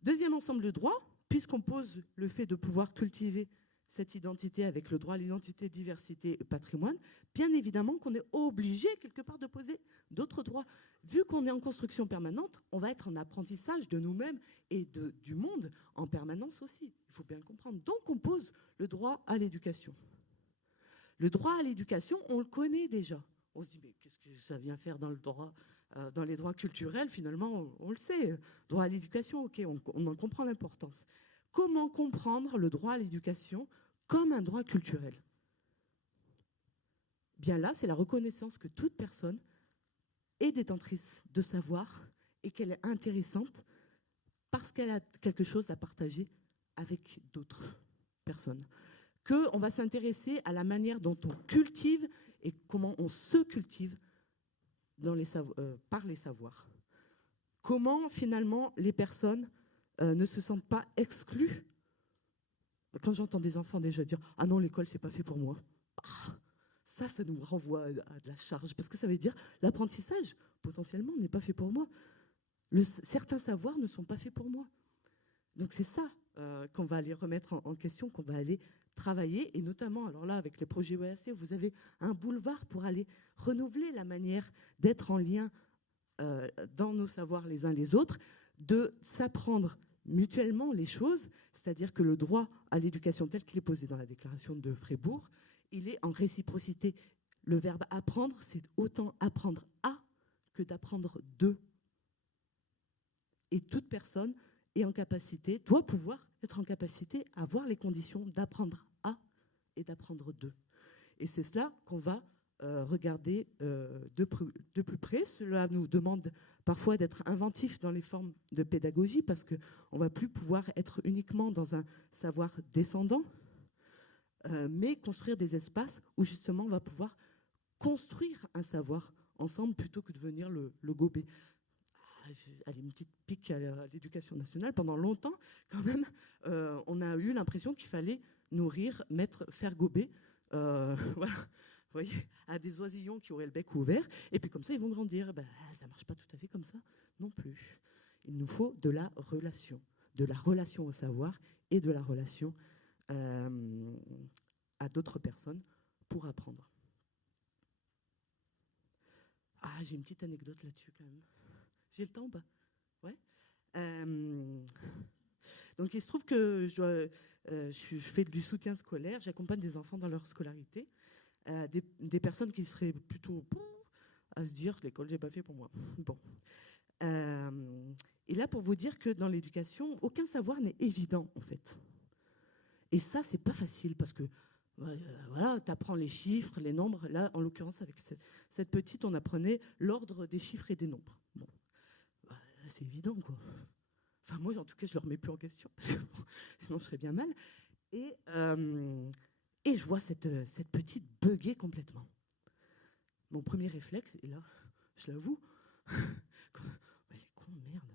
Deuxième ensemble de droits, puisqu'on pose le fait de pouvoir cultiver cette identité avec le droit à l'identité, diversité et patrimoine, bien évidemment qu'on est obligé quelque part de poser d'autres droits. Vu qu'on est en construction permanente, on va être en apprentissage de nous-mêmes et du monde en permanence aussi. Il faut bien le comprendre. Donc on pose le droit à l'éducation. Le droit à l'éducation, on le connaît déjà. On se dit, mais qu'est-ce que ça vient faire dans le droit, dans les droits culturels? Finalement, on le sait. Droit à l'éducation, ok, on en comprend l'importance. Comment comprendre le droit à l'éducation comme un droit culturel? Bien là, c'est la reconnaissance que toute personne est détentrice de savoir et qu'elle est intéressante parce qu'elle a quelque chose à partager avec d'autres personnes. Qu'on va s'intéresser à la manière dont on cultive et comment on se cultive par les savoirs. Comment finalement les personnes ne se sentent pas exclus. Quand j'entends des enfants déjà dire « Ah non, l'école, c'est pas fait pour moi », ça nous renvoie à de la charge, parce que ça veut dire l'apprentissage, potentiellement, n'est pas fait pour moi. Certains savoirs ne sont pas faits pour moi. Donc c'est ça qu'on va aller remettre en question, qu'on va aller travailler, et notamment, alors là, avec les projets OEAC, vous avez un boulevard pour aller renouveler la manière d'être en lien dans nos savoirs les uns les autres, de s'apprendre mutuellement les choses, c'est-à-dire que le droit à l'éducation tel qu'il est posé dans la déclaration de Freiburg, il est en réciprocité. Le verbe apprendre, c'est autant apprendre à que d'apprendre de. Et toute personne est en capacité, doit pouvoir être en capacité à avoir les conditions d'apprendre à et d'apprendre de. Et c'est cela qu'on va regarder de plus près. Cela nous demande parfois d'être inventif dans les formes de pédagogie parce qu'on ne va plus pouvoir être uniquement dans un savoir descendant, mais construire des espaces où justement on va pouvoir construire un savoir ensemble plutôt que de venir le gober. Allez, une petite pique à l'éducation nationale. Pendant longtemps, quand même, on a eu l'impression qu'il fallait nourrir, faire gober. Voilà. Vous voyez, à des oisillons qui auraient le bec ouvert, et puis comme ça, ils vont grandir. Ben, ça ne marche pas tout à fait comme ça non plus. Il nous faut de la relation au savoir et de la relation à d'autres personnes pour apprendre. Ah, j'ai une petite anecdote là-dessus quand même. J'ai le temps ou pas? Ouais. Donc il se trouve que je fais du soutien scolaire, j'accompagne des enfants dans leur scolarité. Des personnes qui seraient plutôt à se dire l'école j'ai pas fait pour moi. Bon. Et là pour vous dire que dans l'éducation, aucun savoir n'est évident en fait. Et ça c'est pas facile parce que voilà, tu apprends les chiffres, les nombres. Là en l'occurrence avec cette petite, on apprenait l'ordre des chiffres et des nombres. Bon, c'est évident quoi. Enfin moi en tout cas je le remets plus en question parce que sinon je serais bien mal. Et je vois cette petite bugger complètement. Mon premier réflexe, et là, je l'avoue, elle est con, merde.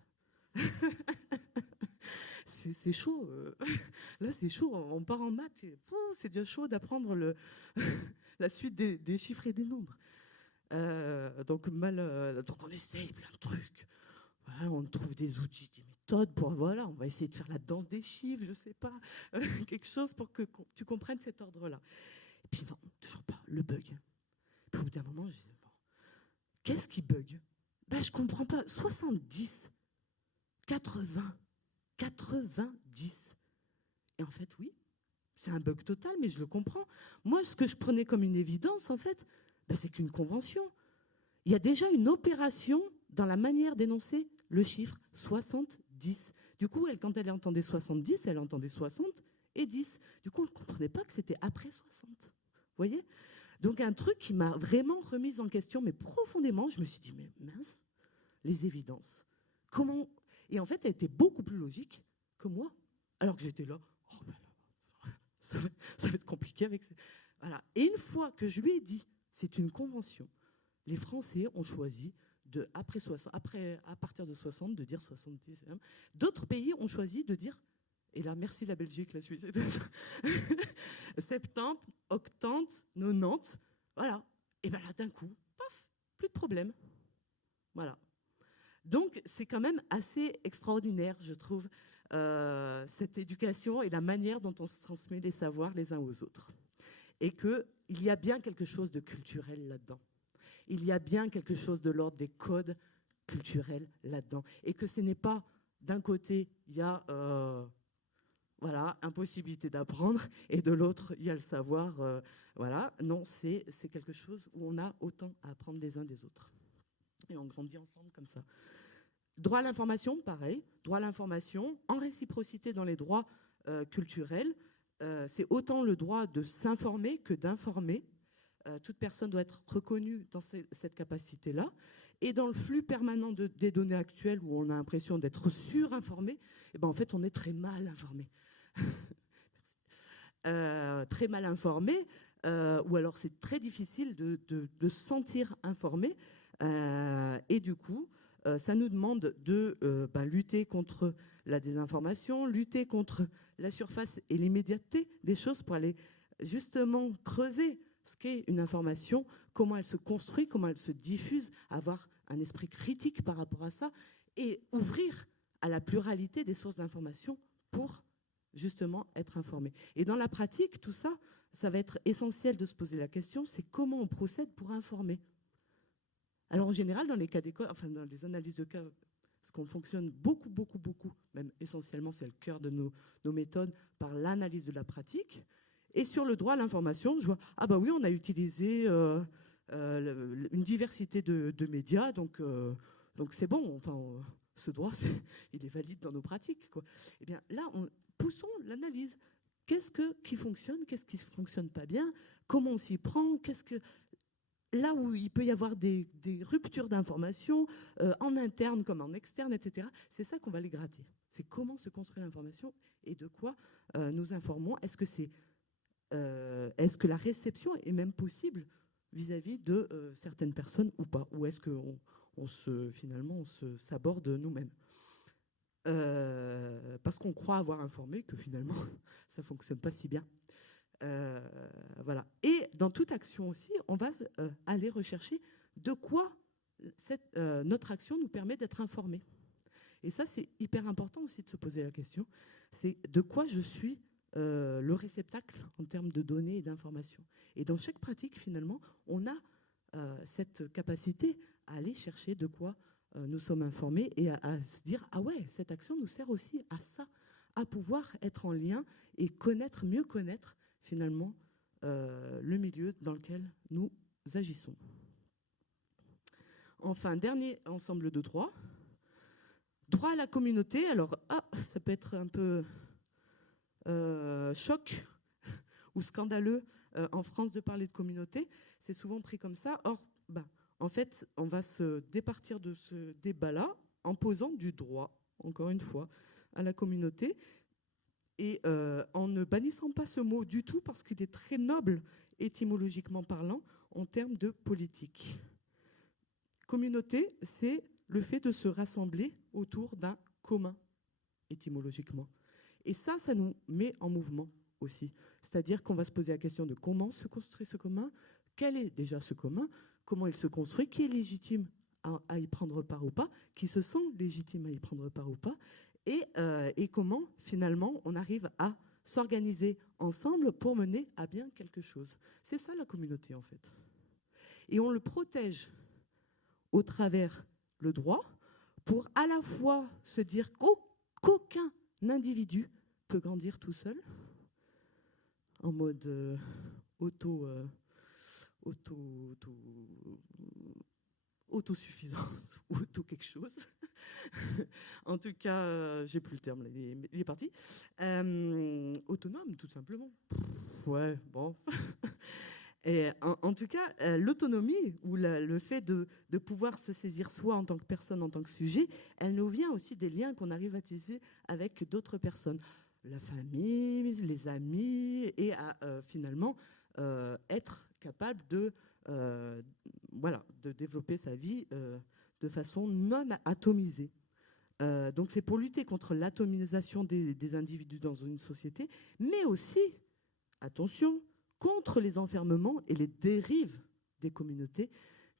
C'est chaud. Là, c'est chaud. On part en maths et c'est déjà chaud d'apprendre la suite des chiffres et des nombres. Donc on essaye plein de trucs. Voilà, on trouve des outils, des méthodes pour, voilà, on va essayer de faire la danse des chiffres, je sais pas, quelque chose pour que tu comprennes cet ordre-là. Et puis non, toujours pas, le bug. Puis au bout d'un moment, je dis, bon, qu'est-ce qui bug? Ben, je comprends pas. 70, 80, 90. Et en fait, oui, c'est un bug total, mais je le comprends. Moi, ce que je prenais comme une évidence, en fait, ben, c'est qu'une convention. Il y a déjà une opération dans la manière d'énoncer le chiffre 70. Du coup, quand elle entendait 70, elle entendait 60 et 10. Du coup, on ne comprenait pas que c'était après 60. Vous voyez? Donc, un truc qui m'a vraiment remise en question, mais profondément, je me suis dit, mais mince, les évidences. Comment? Et en fait, elle était beaucoup plus logique que moi. Alors que j'étais là, oh ben là, ça va être compliqué avec ça. Voilà. Et une fois que je lui ai dit, c'est une convention, les Français ont choisi à partir de 60, de dire 70. D'autres pays ont choisi de dire, et là, merci la Belgique, la Suisse, et tout ça, 70, 80, 90, voilà. Et bien là, d'un coup, paf, plus de problème. Voilà. Donc, c'est quand même assez extraordinaire, je trouve, cette éducation et la manière dont on se transmet les savoirs les uns aux autres. Et qu'il y a bien quelque chose de culturel là-dedans. Il y a bien quelque chose de l'ordre des codes culturels là-dedans. Et que ce n'est pas, d'un côté, il y a voilà, impossibilité d'apprendre, et de l'autre, il y a le savoir. Voilà. Non, c'est quelque chose où on a autant à apprendre les uns des autres. Et on grandit ensemble comme ça. Droit à l'information, pareil. Droit à l'information, en réciprocité dans les droits culturels. C'est autant le droit de s'informer que d'informer. Toute personne doit être reconnue dans cette capacité-là. Et dans le flux permanent des données actuelles, où on a l'impression d'être surinformé, eh ben en fait, on est très mal informé. Très mal informé, ou alors c'est très difficile de se sentir informé. Et du coup, ça nous demande de lutter contre la désinformation, lutter contre la surface et l'immédiateté des choses pour aller justement creuser ce qu'est une information, comment elle se construit, comment elle se diffuse, avoir un esprit critique par rapport à ça et ouvrir à la pluralité des sources d'information pour justement être informé. Et dans la pratique, tout ça, ça va être essentiel de se poser la question, c'est comment on procède pour informer. Alors en général, dans les cas d'école, enfin dans les analyses de cas, parce qu'on fonctionne beaucoup, même essentiellement, c'est le cœur de nos méthodes, par l'analyse de la pratique. Et sur le droit à l'information, je vois, ah bah oui, on a utilisé une diversité de médias, donc c'est bon, enfin, ce droit, il est valide dans nos pratiques, quoi. Eh bien là, poussons l'analyse. Qu'est-ce qui fonctionne, qu'est-ce qui ne fonctionne pas bien, comment on s'y prend, là où il peut y avoir des ruptures d'information, en interne comme en externe, etc., c'est ça qu'on va aller gratter. C'est comment se construit l'information et de quoi nous informons. Est-ce que la réception est même possible vis-à-vis de certaines personnes ou pas? Ou est-ce qu'on finalement on s'aborde nous-mêmes parce qu'on croit avoir informé que finalement ça ne fonctionne pas si bien. Voilà. Et dans toute action aussi, on va aller rechercher de quoi notre action nous permet d'être informés. Et ça, c'est hyper important aussi de se poser la question. C'est de quoi je suis le réceptacle en termes de données et d'informations. Et dans chaque pratique, finalement, on a cette capacité à aller chercher de quoi nous sommes informés et à se dire, ah ouais, cette action nous sert aussi à ça, à pouvoir être en lien et mieux connaître finalement le milieu dans lequel nous agissons. Enfin, dernier ensemble de droits. Droit à la communauté. Alors, ça peut être un peu choc ou scandaleux en France de parler de communauté. C'est souvent pris comme ça. Or, en fait, on va se départir de ce débat-là en posant du droit, encore une fois, à la communauté et en ne bannissant pas ce mot du tout parce qu'il est très noble, étymologiquement parlant, en termes de politique. Communauté, c'est le fait de se rassembler autour d'un commun, étymologiquement. Et ça nous met en mouvement aussi. C'est-à-dire qu'on va se poser la question de comment se construit ce commun, quel est déjà ce commun, comment il se construit, qui est légitime à y prendre part ou pas, qui se sent légitime à y prendre part ou pas, et comment finalement on arrive à s'organiser ensemble pour mener à bien quelque chose. C'est ça la communauté en fait. Et on le protège au travers le droit pour à la fois se dire qu'aucun individu peut grandir tout seul en mode autosuffisance ou auto quelque chose. En tout cas, j'ai plus le terme, il est parti. Autonome, tout simplement. Ouais, bon. Et en tout cas, l'autonomie ou le fait de pouvoir se saisir soi en tant que personne, en tant que sujet, elle nous vient aussi des liens qu'on arrive à tisser avec d'autres personnes. La famille, les amis, et à finalement être capable de développer sa vie de façon non atomisée. Donc c'est pour lutter contre l'atomisation des individus dans une société, mais aussi, attention, contre les enfermements et les dérives des communautés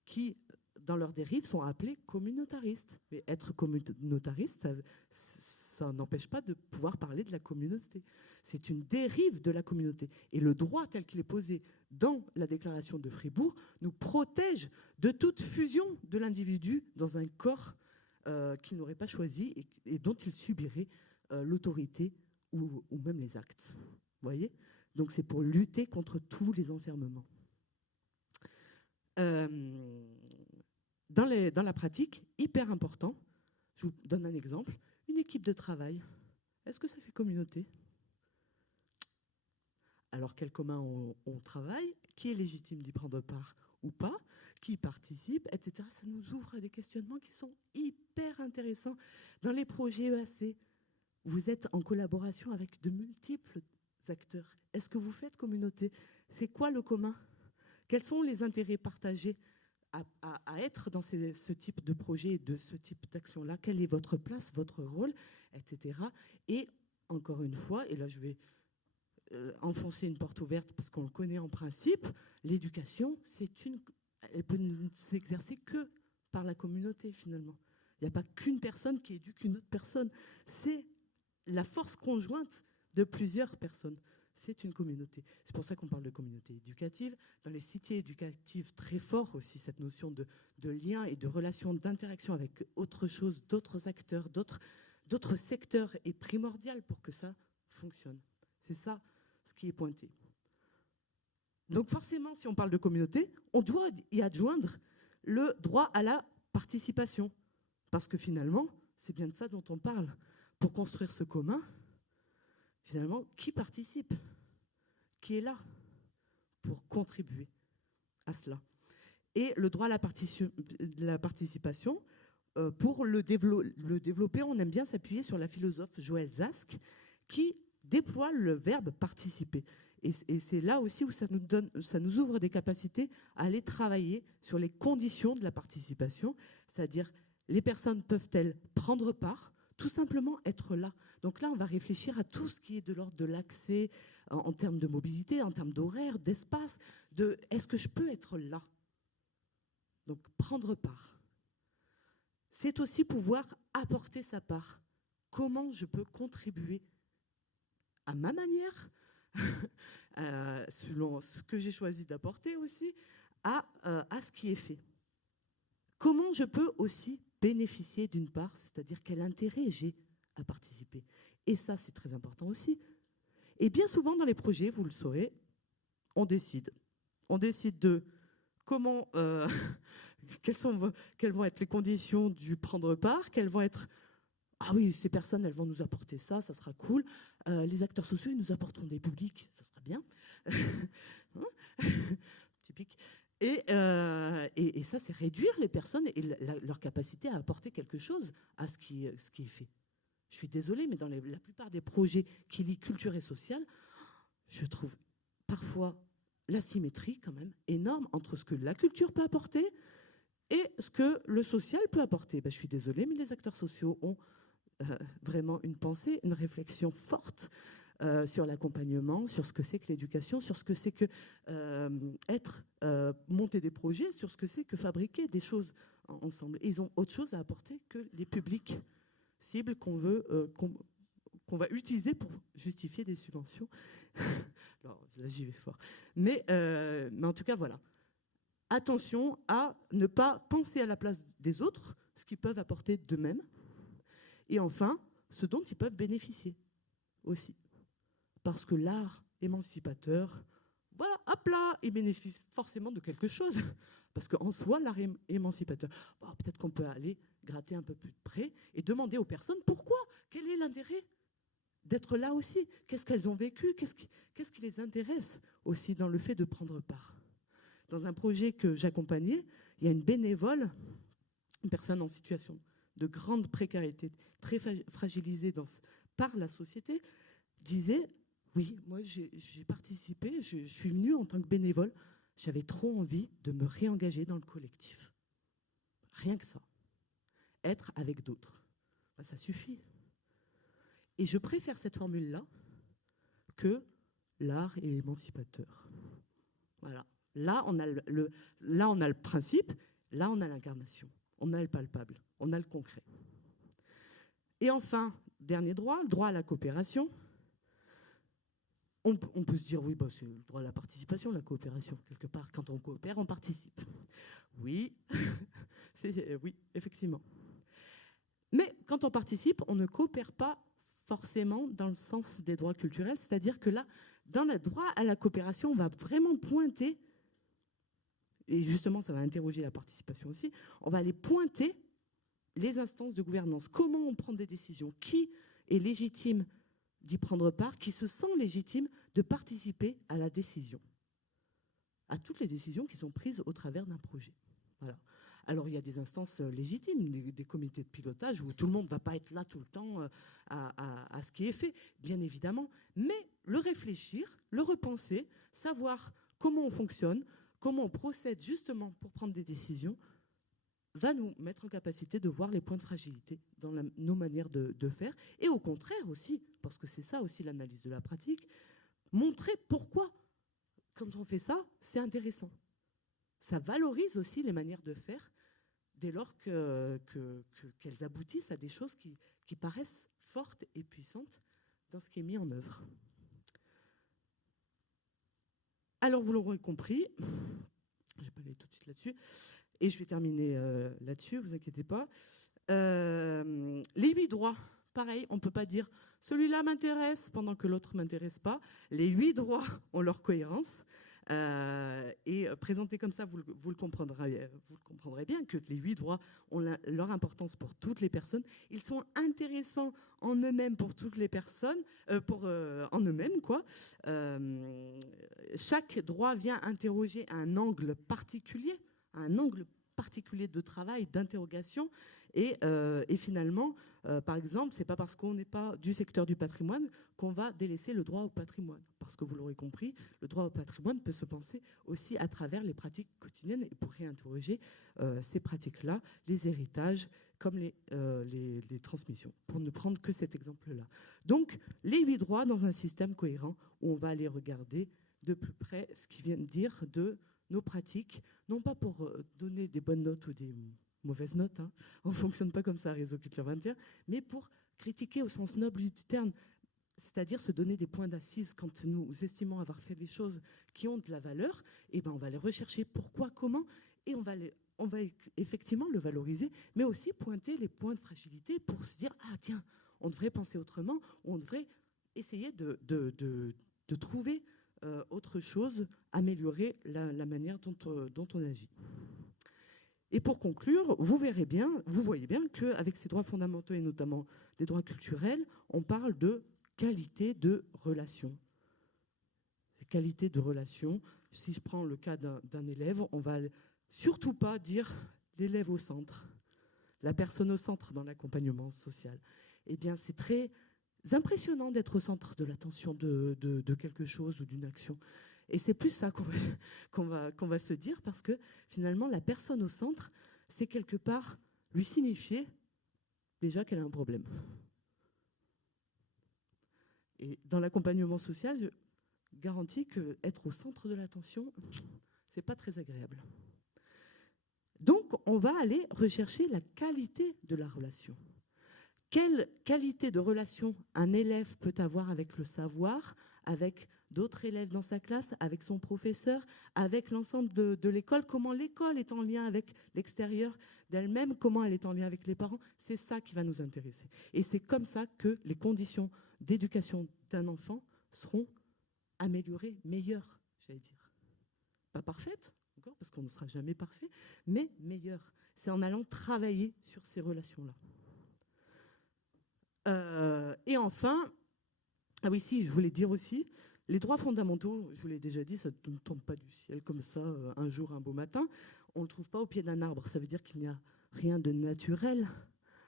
qui, dans leurs dérives, sont appelées communautaristes. Mais être communautariste, ça n'empêche pas de pouvoir parler de la communauté. C'est une dérive de la communauté. Et le droit tel qu'il est posé dans la déclaration de Fribourg nous protège de toute fusion de l'individu dans un corps qu'il n'aurait pas choisi et dont il subirait l'autorité ou même les actes. Vous voyez ? Donc c'est pour lutter contre tous les enfermements. Dans la pratique, hyper important, je vous donne un exemple, une équipe de travail, est-ce que ça fait communauté ? Alors quel commun on travaille, qui est légitime d'y prendre part ou pas, qui participe, etc. Ça nous ouvre à des questionnements qui sont hyper intéressants. Dans les projets EAC, vous êtes en collaboration avec de multiples acteurs. Est-ce que vous faites communauté ? C'est quoi le commun ? Quels sont les intérêts partagés à être dans ce type de projet et de ce type d'action-là ? Quelle est votre place, votre rôle, etc. Et encore une fois, et là je vais enfoncer une porte ouverte parce qu'on le connaît en principe, l'éducation, elle peut ne s'exercer que par la communauté finalement. Il n'y a pas qu'une personne qui éduque une autre personne. C'est la force conjointe de plusieurs personnes. C'est une communauté. C'est pour ça qu'on parle de communauté éducative. Dans les cités éducatives, très fort aussi, cette notion de lien et de relation, d'interaction avec autre chose, d'autres acteurs, d'autres secteurs est primordial pour que ça fonctionne. C'est ça ce qui est pointé. Donc forcément, si on parle de communauté, on doit y adjoindre le droit à la participation. Parce que finalement, c'est bien de ça dont on parle. Pour construire ce commun, finalement, qui participe ? Qui est là pour contribuer à cela. Et le droit à la participation, pour le développer, on aime bien s'appuyer sur la philosophe Joël Zask, qui déploie le verbe participer. Et c'est là aussi où ça nous ouvre des capacités à aller travailler sur les conditions de la participation, c'est-à-dire les personnes peuvent-elles prendre part, tout simplement être là. Donc là, on va réfléchir à tout ce qui est de l'ordre de l'accès en termes de mobilité, en termes d'horaire, d'espace, de est-ce que je peux être là ? Donc prendre part. C'est aussi pouvoir apporter sa part. Comment je peux contribuer à ma manière, selon ce que j'ai choisi d'apporter aussi, à ce qui est fait. Comment je peux aussi bénéficier d'une part, c'est-à-dire quel intérêt j'ai à participer. Et ça, c'est très important aussi. Et bien souvent, dans les projets, vous le saurez, on décide. On décide de comment, quelles vont être les conditions du prendre part, quelles vont être... Ah oui, ces personnes, elles vont nous apporter ça, ça sera cool. Les acteurs sociaux, ils nous apporteront des publics, ça sera bien. Typique. Et ça, c'est réduire les personnes et leur capacité à apporter quelque chose à ce qui est fait. Je suis désolée, mais dans la plupart des projets qui lient culture et social, je trouve parfois l'asymétrie quand même énorme entre ce que la culture peut apporter et ce que le social peut apporter. Ben, je suis désolée, mais les acteurs sociaux ont vraiment une pensée, une réflexion forte sur l'accompagnement, sur ce que c'est que l'éducation, sur ce que c'est que monter des projets, sur ce que c'est que fabriquer des choses ensemble. Et ils ont autre chose à apporter que les publics cibles qu'on va utiliser pour justifier des subventions. Alors, là, j'y vais fort. Mais en tout cas, voilà. Attention à ne pas penser à la place des autres, ce qu'ils peuvent apporter d'eux-mêmes, et enfin, ce dont ils peuvent bénéficier aussi. Parce que l'art émancipateur, voilà, hop là, il bénéficie forcément de quelque chose. Parce qu'en soi, l'art émancipateur, bon, peut-être qu'on peut aller gratter un peu plus de près et demander aux personnes pourquoi, quel est l'intérêt d'être là aussi, qu'est-ce qu'elles ont vécu, qu'est-ce qui les intéresse aussi dans le fait de prendre part. Dans un projet que j'accompagnais, il y a une bénévole, une personne en situation de grande précarité, très fragilisée par la société, disait « Oui, moi j'ai participé, je suis venue en tant que bénévole, j'avais trop envie de me réengager dans le collectif. Rien que ça. Être avec d'autres. Ben, ça suffit. Et je préfère cette formule-là que l'art est émancipateur. » Voilà. Là, on a le principe, là, on a l'incarnation. On a le palpable, on a le concret. Et enfin, dernier droit, le droit à la coopération. On peut se dire, oui, bah, c'est le droit à la participation, la coopération, quelque part. Quand on coopère, on participe. Oui, oui, effectivement. Mais quand on participe, on ne coopère pas forcément dans le sens des droits culturels, c'est-à-dire que là, dans le droit à la coopération, on va vraiment pointer, et justement, ça va interroger la participation aussi, on va aller pointer les instances de gouvernance. Comment on prend des décisions ? Qui est légitime d'y prendre part, qui se sent légitime de participer à la décision, à toutes les décisions qui sont prises au travers d'un projet. Voilà. Alors, il y a des instances légitimes, des comités de pilotage où tout le monde ne va pas être là tout le temps à ce qui est fait, bien évidemment, mais le réfléchir, le repenser, savoir comment on fonctionne, comment on procède justement pour prendre des décisions, va nous mettre en capacité de voir les points de fragilité dans nos manières de faire, et au contraire aussi, parce que c'est ça aussi l'analyse de la pratique, montrer pourquoi, quand on fait ça, c'est intéressant. Ça valorise aussi les manières de faire dès lors qu'elles aboutissent à des choses qui paraissent fortes et puissantes dans ce qui est mis en œuvre. Alors, vous l'aurez compris, je ne vais pas aller tout de suite là-dessus, et je vais terminer là-dessus, vous inquiétez pas. Les 8 droits, pareil, on ne peut pas dire celui-là m'intéresse pendant que l'autre ne m'intéresse pas. Les 8 droits ont leur cohérence. Et présenté comme ça, vous le comprendrez bien que les 8 droits ont leur importance pour toutes les personnes. Ils sont intéressants en eux-mêmes pour toutes les personnes, en eux-mêmes, quoi. Chaque droit vient interroger un angle particulier de travail, d'interrogation. Et finalement, par exemple, c'est pas parce qu'on n'est pas du secteur du patrimoine qu'on va délaisser le droit au patrimoine. Parce que vous l'aurez compris, le droit au patrimoine peut se penser aussi à travers les pratiques quotidiennes et pour réinterroger ces pratiques-là, les héritages comme les transmissions, pour ne prendre que cet exemple-là. Donc, les 8 droits dans un système cohérent où on va aller regarder de plus près ce qu'ils viennent dire de nos pratiques, non pas pour donner des bonnes notes ou des mauvaises notes, hein. On ne fonctionne pas comme ça à Réseau Culture 21, mais pour critiquer au sens noble du terme, c'est-à-dire se donner des points d'assise quand nous estimons avoir fait des choses qui ont de la valeur, et ben on va les rechercher pourquoi, comment, et on va effectivement le valoriser, mais aussi pointer les points de fragilité pour se dire ah tiens, on devrait penser autrement, on devrait essayer de trouver autre chose, améliorer la manière dont on agit. Et pour conclure, vous voyez bien qu'avec ces droits fondamentaux et notamment des droits culturels, on parle de qualité de relation. Qualité de relation, si je prends le cas d'un élève, on va surtout pas dire l'élève au centre, la personne au centre dans l'accompagnement social. Eh bien, c'est très impressionnant d'être au centre de l'attention de quelque chose ou d'une action. Et c'est plus ça qu'on va se dire, parce que finalement, la personne au centre, c'est quelque part lui signifier déjà qu'elle a un problème. Et dans l'accompagnement social, je garantis qu'être au centre de l'attention, c'est pas très agréable. Donc, on va aller rechercher la qualité de la relation. Quelle qualité de relation un élève peut avoir avec le savoir, avec d'autres élèves dans sa classe, avec son professeur, avec l'ensemble de l'école, comment l'école est en lien avec l'extérieur d'elle-même, comment elle est en lien avec les parents, c'est ça qui va nous intéresser. Et c'est comme ça que les conditions d'éducation d'un enfant seront améliorées, meilleures, j'allais dire. Pas parfaites, encore, parce qu'on ne sera jamais parfait, mais meilleures. C'est en allant travailler sur ces relations-là. Et enfin, ah oui, si, je voulais dire aussi, les droits fondamentaux, je vous l'ai déjà dit, ça ne tombe pas du ciel comme ça, un jour, un beau matin. On ne le trouve pas au pied d'un arbre. Ça veut dire qu'il n'y a rien de naturel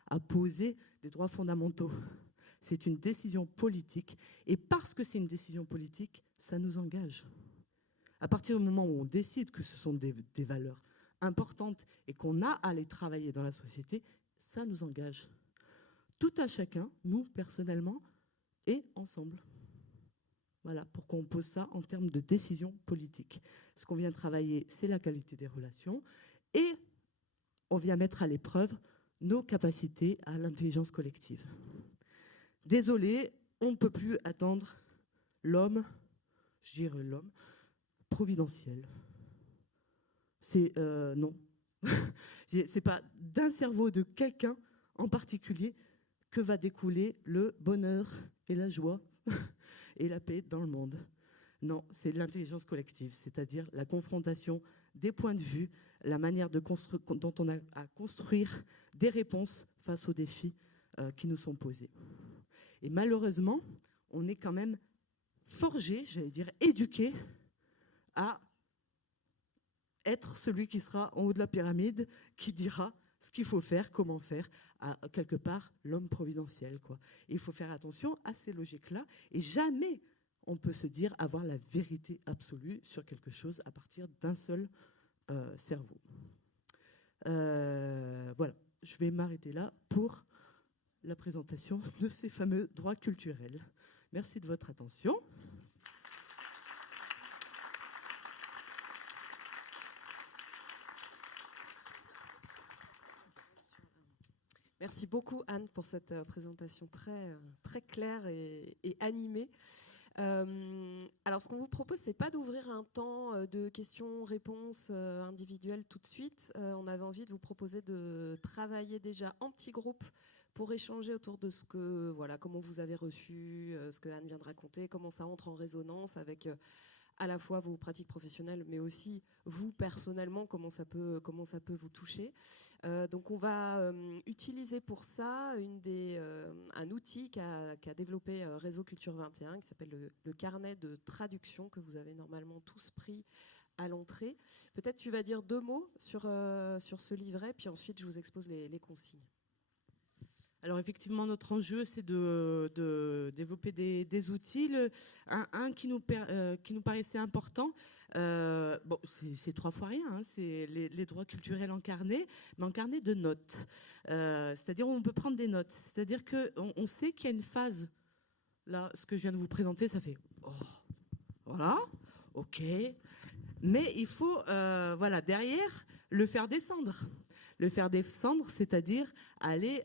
à poser des droits fondamentaux. C'est une décision politique. Et parce que c'est une décision politique, ça nous engage. À partir du moment où on décide que ce sont des valeurs importantes et qu'on a à les travailler dans la société, ça nous engage. Tout à chacun, nous, personnellement, et ensemble. Voilà, pour qu'on pose ça en termes de décision politique. Ce qu'on vient travailler, c'est la qualité des relations et on vient mettre à l'épreuve nos capacités à l'intelligence collective. Désolé, on ne peut plus attendre l'homme, je dirais l'homme, providentiel. C'est non. C'est pas d'un cerveau de quelqu'un en particulier que va découler le bonheur et la joie et la paix dans le monde. Non, c'est l'intelligence collective, c'est-à-dire la confrontation des points de vue, la manière dont on a à construire des réponses face aux défis qui nous sont posés. Et malheureusement, on est quand même forgé, j'allais dire éduqué, à être celui qui sera en haut de la pyramide, qui dira ce qu'il faut faire, comment faire, à quelque part l'homme providentiel, quoi. Et il faut faire attention à ces logiques-là, et jamais on peut se dire avoir la vérité absolue sur quelque chose à partir d'un seul cerveau. Voilà, je vais m'arrêter là pour la présentation de ces fameux droits culturels. Merci de votre attention. Merci beaucoup Anne pour cette présentation très claire et animée. Alors ce qu'on vous propose, c'est pas d'ouvrir un temps de questions-réponses individuelles tout de suite. On avait envie de vous proposer de travailler déjà en petits groupes pour échanger autour de comment vous avez reçu, ce que Anne vient de raconter, comment ça entre en résonance avec à la fois vos pratiques professionnelles, mais aussi vous personnellement, comment ça peut vous toucher. Donc on va utiliser pour ça un outil qu'a développé Réseau Culture 21, qui s'appelle le carnet de traduction, que vous avez normalement tous pris à l'entrée. Peut-être tu vas dire 2 mots sur ce livret, puis ensuite je vous expose les consignes. Alors effectivement, notre enjeu, c'est de développer des outils. Un qui nous paraissait important, bon, c'est 3 fois rien, hein, c'est les droits culturels en carnet, mais en carnet de notes. C'est-à-dire où on peut prendre des notes. C'est-à-dire qu'on sait qu'il y a une phase, là, ce que je viens de vous présenter, ça fait « oh, voilà, ok ». Mais il faut, voilà, derrière, le faire descendre. Le faire descendre, c'est-à-dire aller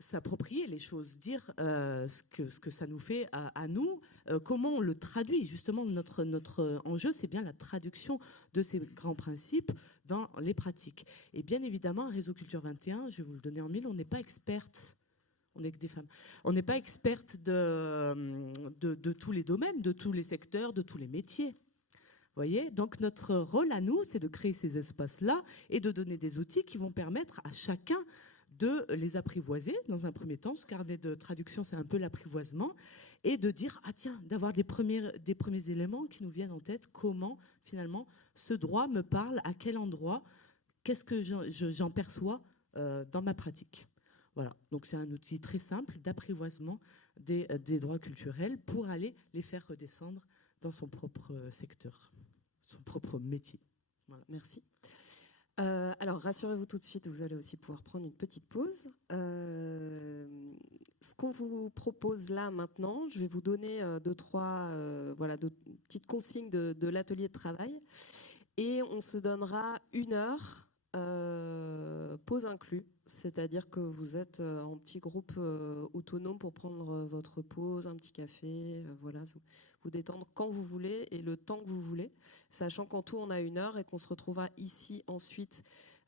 s'approprier les choses, dire ce que ça nous fait à nous, comment on le traduit. Justement, notre enjeu, c'est bien la traduction de ces grands principes dans les pratiques. Et bien évidemment, à Réseau Culture 21, je vais vous le donner en mille, on n'est pas experte. On n'est que des femmes. On n'est pas experte de tous les domaines, de tous les secteurs, de tous les métiers. Voyez, donc notre rôle à nous, c'est de créer ces espaces-là et de donner des outils qui vont permettre à chacun de les apprivoiser. Dans un premier temps, ce carnet de traduction, c'est un peu l'apprivoisement, et de dire, ah tiens, d'avoir des premiers éléments qui nous viennent en tête, comment finalement ce droit me parle, à quel endroit, qu'est-ce que j'en perçois dans ma pratique. Voilà, donc c'est un outil très simple d'apprivoisement des droits culturels pour aller les faire redescendre dans son propre secteur, son propre métier. Voilà. Merci. Alors, rassurez-vous tout de suite, vous allez aussi pouvoir prendre une petite pause. Ce qu'on vous propose là maintenant, je vais vous donner 2-3 petites consignes de l'atelier de travail, et on se donnera 1 heure, pause inclus, c'est-à-dire que vous êtes en petit groupe autonome pour prendre votre pause, un petit café, voilà, vous détendre quand vous voulez et le temps que vous voulez, sachant qu'en tout on a 1 heure et qu'on se retrouvera ici ensuite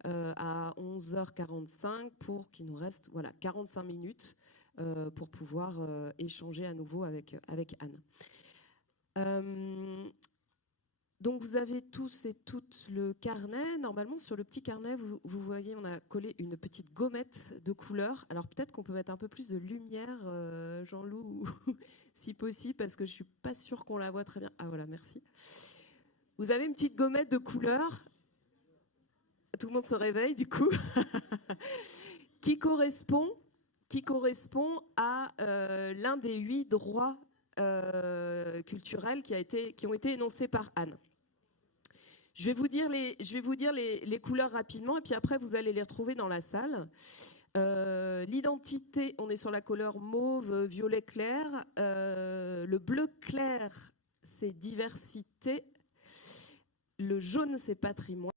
à 11h45 pour qu'il nous reste 45 minutes pour pouvoir échanger à nouveau avec Anne. Donc vous avez tous et toutes le carnet. Normalement, sur le petit carnet, vous voyez, on a collé une petite gommette de couleur. Alors peut-être qu'on peut mettre un peu plus de lumière, Jean-Loup, si possible, parce que je ne suis pas sûre qu'on la voit très bien. Ah voilà, merci. Vous avez une petite gommette de couleur. Tout le monde se réveille, du coup. qui correspond à l'un des 8 droits culturels qui ont été énoncés par Anne. Je vais vous dire les couleurs rapidement, et puis après vous allez les retrouver dans la salle. L'identité, on est sur la couleur mauve, violet clair. Le bleu clair, c'est diversité. Le jaune, c'est patrimoine.